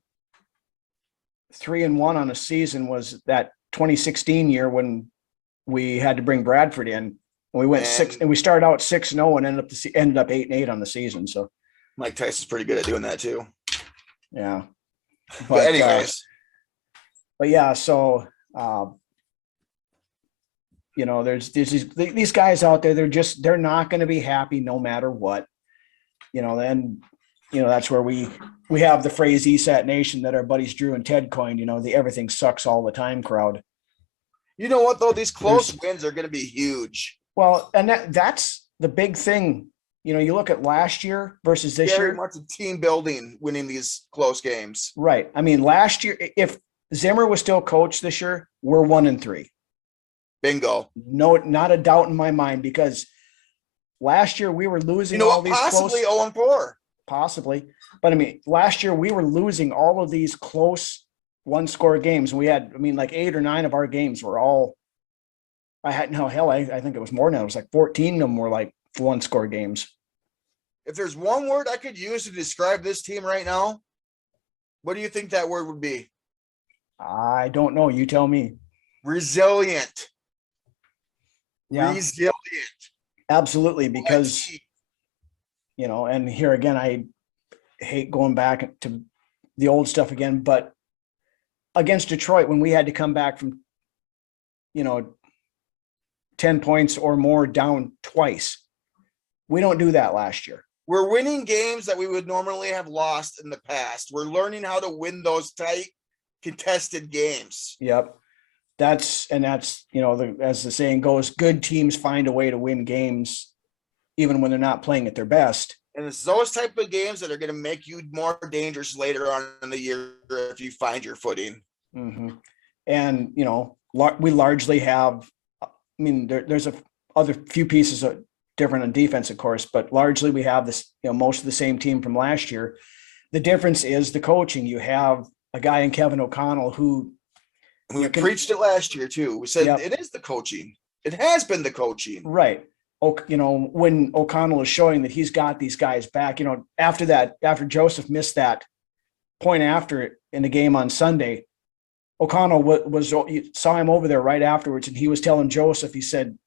3-1 on a season was that 2016 year when we had to bring Bradford in. And we went 6, and we started out 6-0 and ended up 8-8 on the season. So Mike Tyson's pretty good at doing that too. Yeah. But anyways. But yeah, so there's these guys out there. They're not going to be happy no matter what. That's where we have the phrase ESAT Nation that our buddies Drew and Ted coined. The everything sucks all the time crowd. You know what though? These close wins are going to be huge. Well, and that's the big thing. You look at last year versus this year. Very much a team building, winning these close games. Right. I mean, last year, if Zimmer was still coach this year, we're 1-3. Bingo. No, not a doubt in my mind, because last year we were losing all these possibly 0-4. Possibly. But I mean, last year we were losing all of these close 1-score games. We had, like 8 or 9 of our games were all. I think it was more than that. It was like 14 of them were like 1-score games. If there's one word I could use to describe this team right now, what do you think that word would be? I don't know. You tell me. Resilient. Yeah. Resilient. Absolutely. Because and here again, I hate going back to the old stuff again, but against Detroit, when we had to come back from, 10 points or more down twice, we don't do that last year. We're winning games that we would normally have lost in the past. We're learning how to win those tight, contested games. Yep. That's, as the saying goes, good teams find a way to win games, even when they're not playing at their best. And it's those type of games that are going to make you more dangerous later on in the year if you find your footing. Mm-hmm. And, we largely have, there's other few pieces of different on defense, of course, but largely we have this, most of the same team from last year. The difference is the coaching. You have a guy in Kevin O'Connell who, we preached it last year too. We said It is the coaching. It has been the coaching. Right. When O'Connell is showing that he's got these guys back, after Joseph missed that point after in the game on Sunday, O'Connell you saw him over there right afterwards, and he was telling Joseph, he said,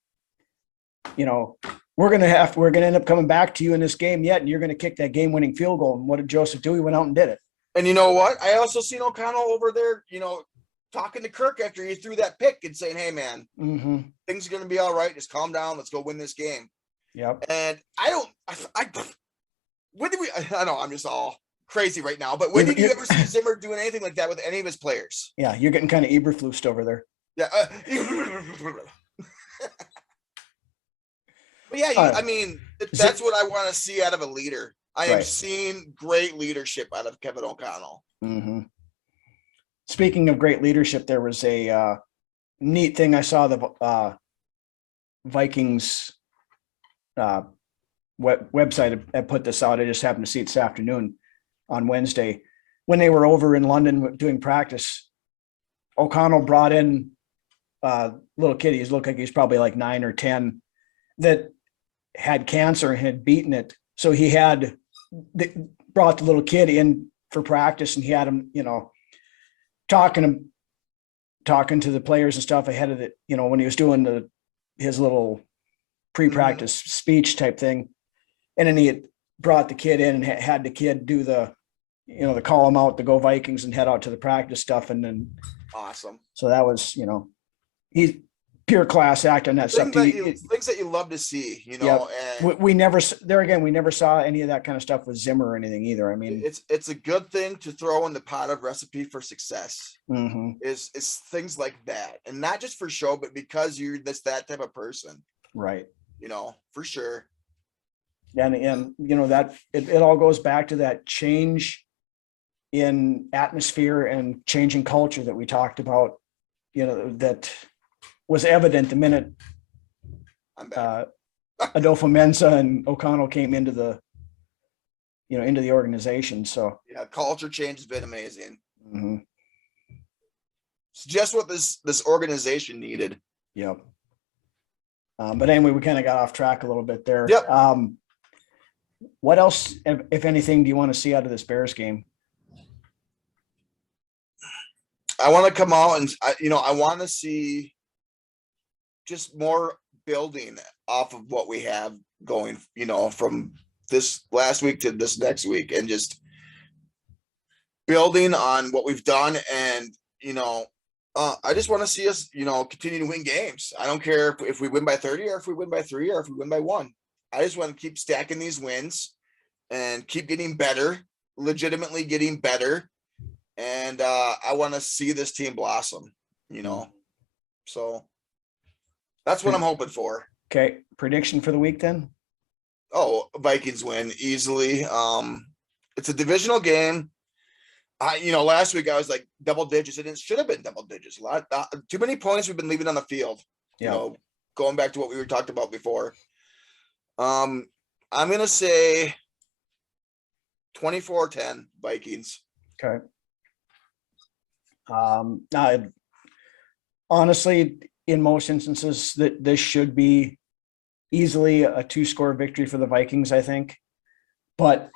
we're going to end up coming back to you in this game yet, and you're going to kick that game-winning field goal. And what did Joseph do? He went out and did it. And you know what? I also seen O'Connell over there, talking to Kirk after he threw that pick and saying, hey, man, things are going to be all right. Just calm down. Let's go win this game. Yep. And I know I'm just all crazy right now, but when did you ever see Zimmer doing anything like that with any of his players? Yeah, you're getting kind of Eberflused over there. Yeah. But yeah, that's what I want to see out of a leader. I am seeing great leadership out of Kevin O'Connell. Mm-hmm. Speaking of great leadership, there was a neat thing I saw the Vikings website had put this out. I just happened to see it this afternoon on Wednesday when they were over in London doing practice. O'Connell brought in a little kid. He looked like he's probably like 9 or 10 that had cancer and had beaten it. So he brought the little kid in for practice, and he had him, talking to the players and stuff ahead of it, when he was doing his little pre-practice speech type thing. And then he had brought the kid in and had the kid do the call him out to go Vikings and head out to the practice stuff. And then awesome. So that was, he's pure class act on that stuff. Things that you love to see, Yep. And we never saw any of that kind of stuff with Zimmer or anything either. I mean, it's a good thing to throw in the pot of recipe for success is things like that. And not just for show, but because you're that type of person. Right. For sure. And that it all goes back to that change in atmosphere and changing culture that we talked about, that was evident the minute Adofo-Mensah and O'Connell came into the organization. So yeah, culture change has been amazing. Mm-hmm. It's just what this organization needed. Yep. But anyway, we kind of got off track a little bit there. Yep. What else, if anything, do you want to see out of this Bears game? I want to come out and I want to see just more building off of what we have going, from this last week to this next week, and just building on what we've done. And, I just want to see us, continue to win games. I don't care if we win by 30 or if we win by 3 or if we win by 1. I just want to keep stacking these wins and keep getting better, legitimately getting better. And I want to see this team blossom, so that's what I'm hoping for. Okay. Prediction for the week then? Oh, Vikings win easily. It's a divisional game. Last week I was like double digits, and it should have been double digits. Too many points we've been leaving on the field. Yeah. Going back to what we were talking about before. I'm gonna say 24-10 Vikings. Okay. Honestly, in most instances, that this should be easily a 2-score victory for the Vikings, I think. But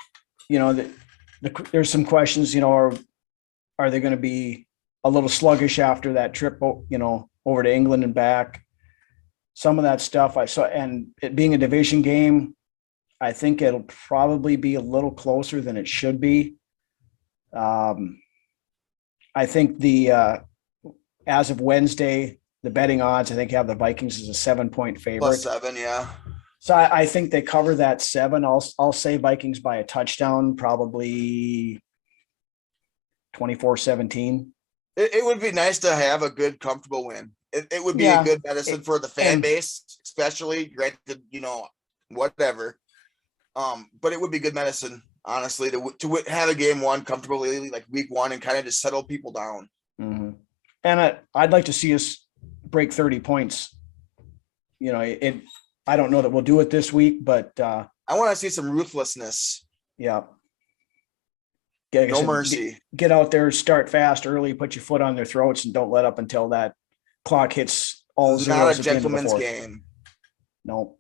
there's some questions. Are they going to be a little sluggish after that trip? Over to England and back. Some of that stuff I saw, and it being a division game, I think it'll probably be a little closer than it should be. I think as of Wednesday, the betting odds, I think, have the Vikings as a 7-point favorite. +7, yeah. So I think they cover that 7. I'll say Vikings by a touchdown, probably 24-17. It would be nice to have a good, comfortable win. It would be a good medicine for the fan base, especially, granted, whatever. But it would be good medicine, honestly, to have a game one comfortably, like week 1, and kind of just settle people down. Mm-hmm. And I'd like to see us break 30 points. I don't know that we'll do it this week, but I want to see some ruthlessness. Yeah. No mercy. Get out there, start fast early, put your foot on their throats, and don't let up until that clock hits all It's zeros. not a gentleman's game. No.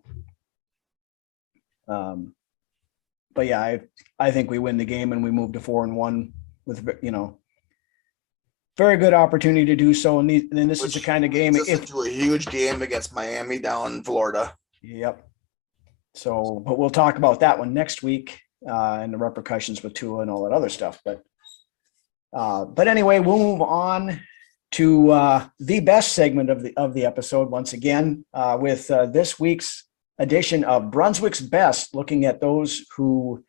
But yeah, I think we win the game and we move to 4-1 with, very good opportunity to do so. And this is the kind of game. Into a huge game against Miami down in Florida. Yep. So, but we'll talk about that one next week and the repercussions with Tua and all that other stuff. But anyway, we'll move on to the best segment of the episode once again with this week's edition of Brunswick's Best, looking at those who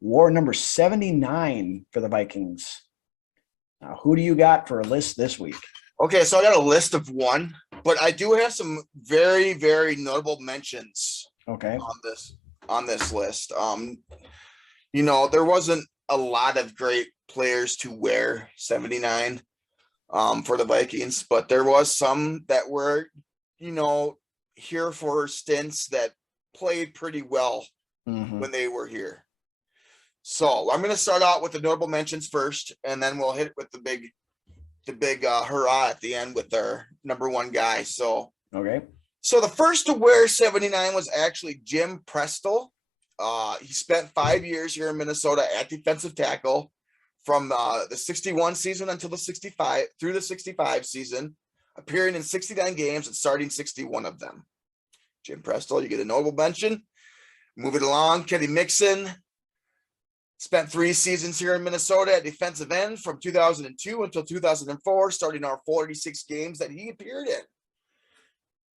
wore number 79 for the Vikings. Now, who do you got for a list this week? Okay, so I got a list of 1, but I do have some very, very notable mentions. Okay. On this list. There wasn't a lot of great players to wear 79 for the Vikings, but there was some that were, here for stints that played pretty well when they were here. So I'm going to start out with the notable mentions first, and then we'll hit with the big hurrah at the end with our number 1 guy. So, okay. So the first to wear 79 was actually Jim Prestel. He spent 5 years here in Minnesota at defensive tackle from the 61 season until the 65 season, appearing in 69 games and starting 61 of them. Jim Prestel, you get a notable mention. Moving along, Kenny Mixon spent 3 seasons here in Minnesota at defensive end from 2002 until 2004, starting our 46 games that he appeared in.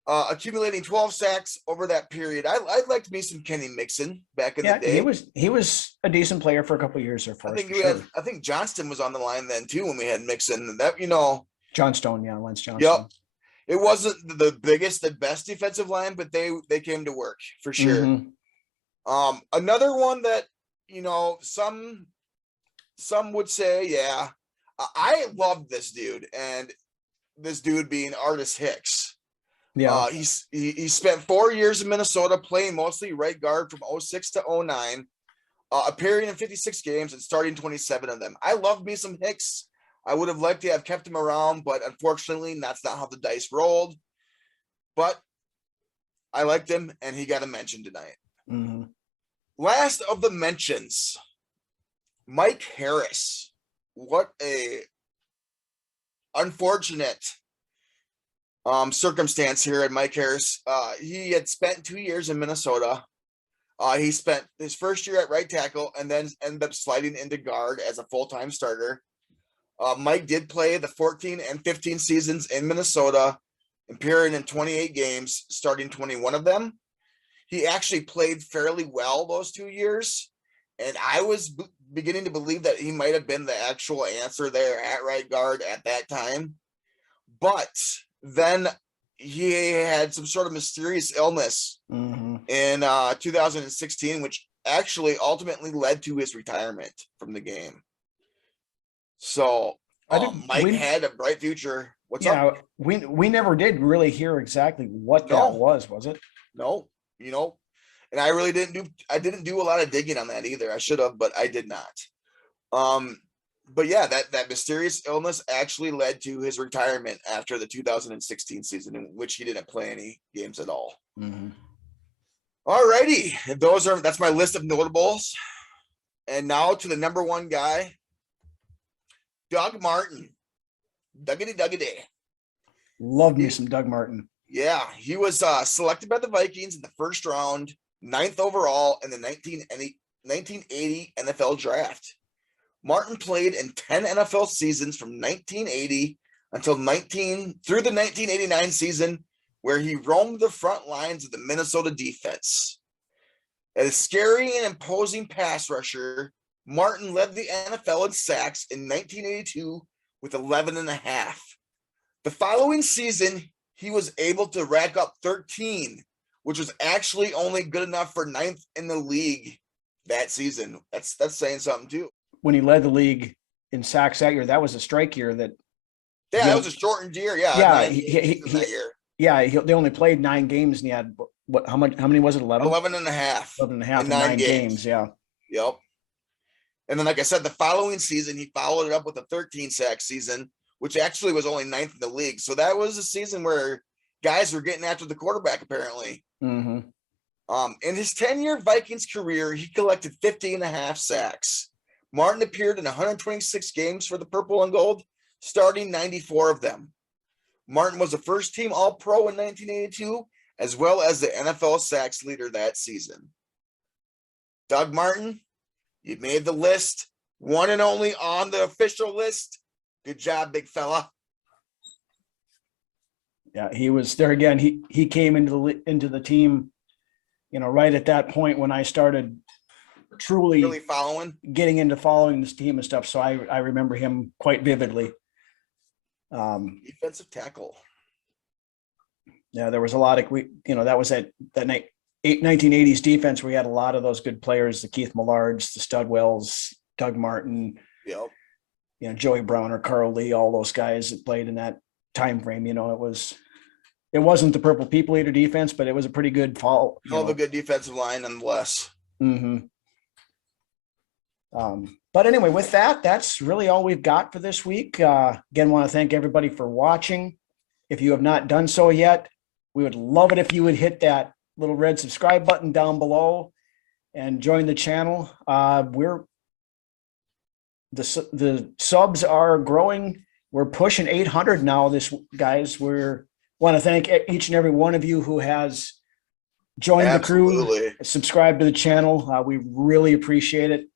Accumulating 12 sacks over that period. I'd like to meet some Kenny Mixon back in the day. He was a decent player for a couple of years there for us. I think Johnston was on the line then too when we had Mixon. That Johnstone, Lance Johnstone. Yep. It wasn't the biggest and best defensive line, but they came to work for sure. Mm-hmm. Another one that some would say, yeah, I love this dude, and this dude being Artis Hicks. Yeah, he spent 4 years in Minnesota, playing mostly right guard from 06 to 09, appearing in 56 games and starting 27 of them. I love me some Hicks. I would have liked to have kept him around, but unfortunately, that's not how the dice rolled. But I liked him, and he got a mention tonight. Mm-hmm. Last of the mentions, Mike Harris. What a unfortunate circumstance here at Mike Harris. He had spent 2 years in Minnesota. He spent his first year at right tackle and then ended up sliding into guard as a full-time starter. Mike did play the 14 and 15 seasons in Minnesota, appearing in 28 games, starting 21 of them. He actually played fairly well those 2 years, and I was beginning to believe that he might have been the actual answer there at right guard at that time. But then he had some sort of mysterious illness in 2016, which actually ultimately led to his retirement from the game. So Mike had a bright future. What's up? We never did really hear exactly what that was it? No, and I really didn't do a lot of digging on that either. I should have, but I did not. But yeah, that mysterious illness actually led to his retirement after the 2016 season, in which he didn't play any games at all. Mm-hmm. All righty. That's my list of notables. And now to the number 1 guy, Doug Martin. Duggity. Love me some Doug Martin. Yeah, he was selected by the Vikings in the first round 9th overall in the 1980 NFL draft. Martin played in 10 NFL seasons from 1980 until through the 1989 season, where he roamed the front lines of the Minnesota defense. As a scary and imposing pass rusher, Martin led the NFL in sacks in 1982 with 11.5. The following season, he was able to rack up 13, which was actually only good enough for 9th in the league that season. That's saying something too. When he led the league in sacks that year, that was a strike year. That was a shortened year. Yeah, yeah, that year. Yeah, they only played 9 games, and he had what? How many was it? 11? 11.5. 11.5 in 9 games. Yeah. Yep. And then, like I said, the following season, he followed it up with a 13 sack season, which actually was only 9th in the league. So that was a season where guys were getting after the quarterback, apparently. Mm-hmm. In his 10-year Vikings career, he collected 50.5 sacks. Martin appeared in 126 games for the Purple and Gold, starting 94 of them. Martin was a first-team All-Pro in 1982, as well as the NFL sacks leader that season. Doug Martin, you made the list, one and only on the official list. Good job, big fella. Yeah, he was there again. He came into the team, right at that point when I started truly really getting into following this team and stuff. So I remember him quite vividly. Defensive tackle. Yeah, there was a lot of that was that 1980s defense where we had a lot of those good players, the Keith Millards, the Studwells, Doug Martin, yep. Joey Brown or Carl Lee, all those guys that played in that time frame. It wasn't the Purple People Eater defense, but it was a pretty good fall. Hell of a good defensive line nonetheless. Mm-hmm. But anyway, with that, that's really all we've got for this week. Again, want to thank everybody for watching. If you have not done so yet, we would love it if you would hit that little red subscribe button down below and join the channel. The subs are growing. We're pushing 800 now, guys. We want to thank each and every one of you who has joined the crew, subscribe to the channel. We really appreciate it.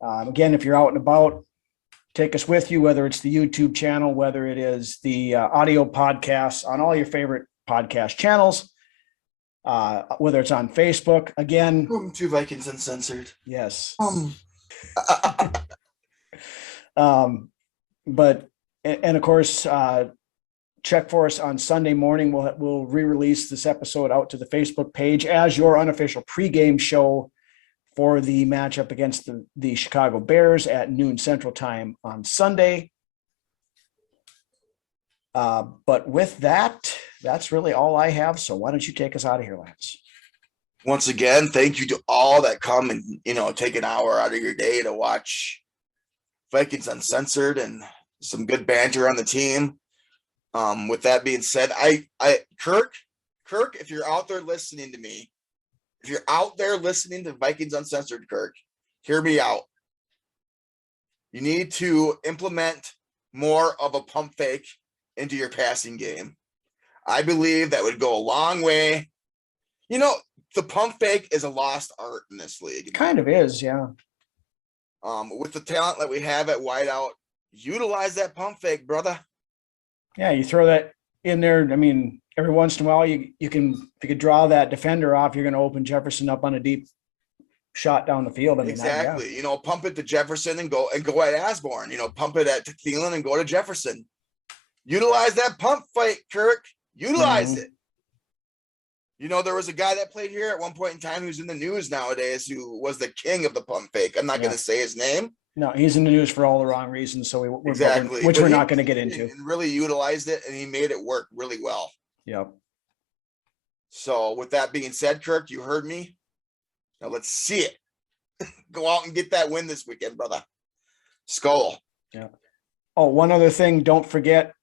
Again, if you're out and about, take us with you, whether it's the YouTube channel, whether it is the audio podcasts on all your favorite podcast channels, whether it's on Facebook. Again, welcome to Vikings Uncensored. Yes. But of course, check for us on Sunday morning. We'll re-release this episode out to the Facebook page as your unofficial pregame show for the matchup against the Chicago Bears at noon Central Time on Sunday. But with that, that's really all I have. So why don't you take us out of here, Lance? Once again, thank you to all that come and, take an hour out of your day to watch Vikings Uncensored and some good banter on the team. With that being said, Kirk, if you're out there listening to me, if you're out there listening to Vikings Uncensored, Kirk, hear me out. You need to implement more of a pump fake into your passing game. I believe that would go a long way. The pump fake is a lost art in this league. It kind of is, yeah. With the talent that we have at wideout, utilize that pump fake, brother. Yeah, you throw that in there. I mean, every once in a while, if you could draw that defender off, you're going to open Jefferson up on a deep shot down the field. Exactly. Pump it to Jefferson and go at Asborn. Pump it at Thielen and go to Jefferson. Utilize that pump fake, Kirk. Utilize it. There was a guy that played here at one point in time who's in the news nowadays who was the king of the pump fake. I'm not going to say his name. No, he's in the news for all the wrong reasons. So we're not going to get into. And really utilized it, and he made it work really well. Yep. So with that being said, Kirk, you heard me. Now let's see it. Go out and get that win this weekend, brother. Skull. Yeah. Oh, one other thing. Don't forget,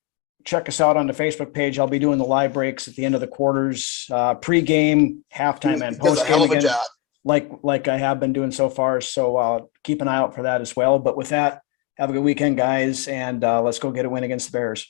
check us out on the Facebook page. I'll be doing the live breaks at the end of the quarters, pregame, halftime, and postgame. Hell of a job. Like I have been doing so far. So keep an eye out for that as well. But with that, have a good weekend, guys, and let's go get a win against the Bears.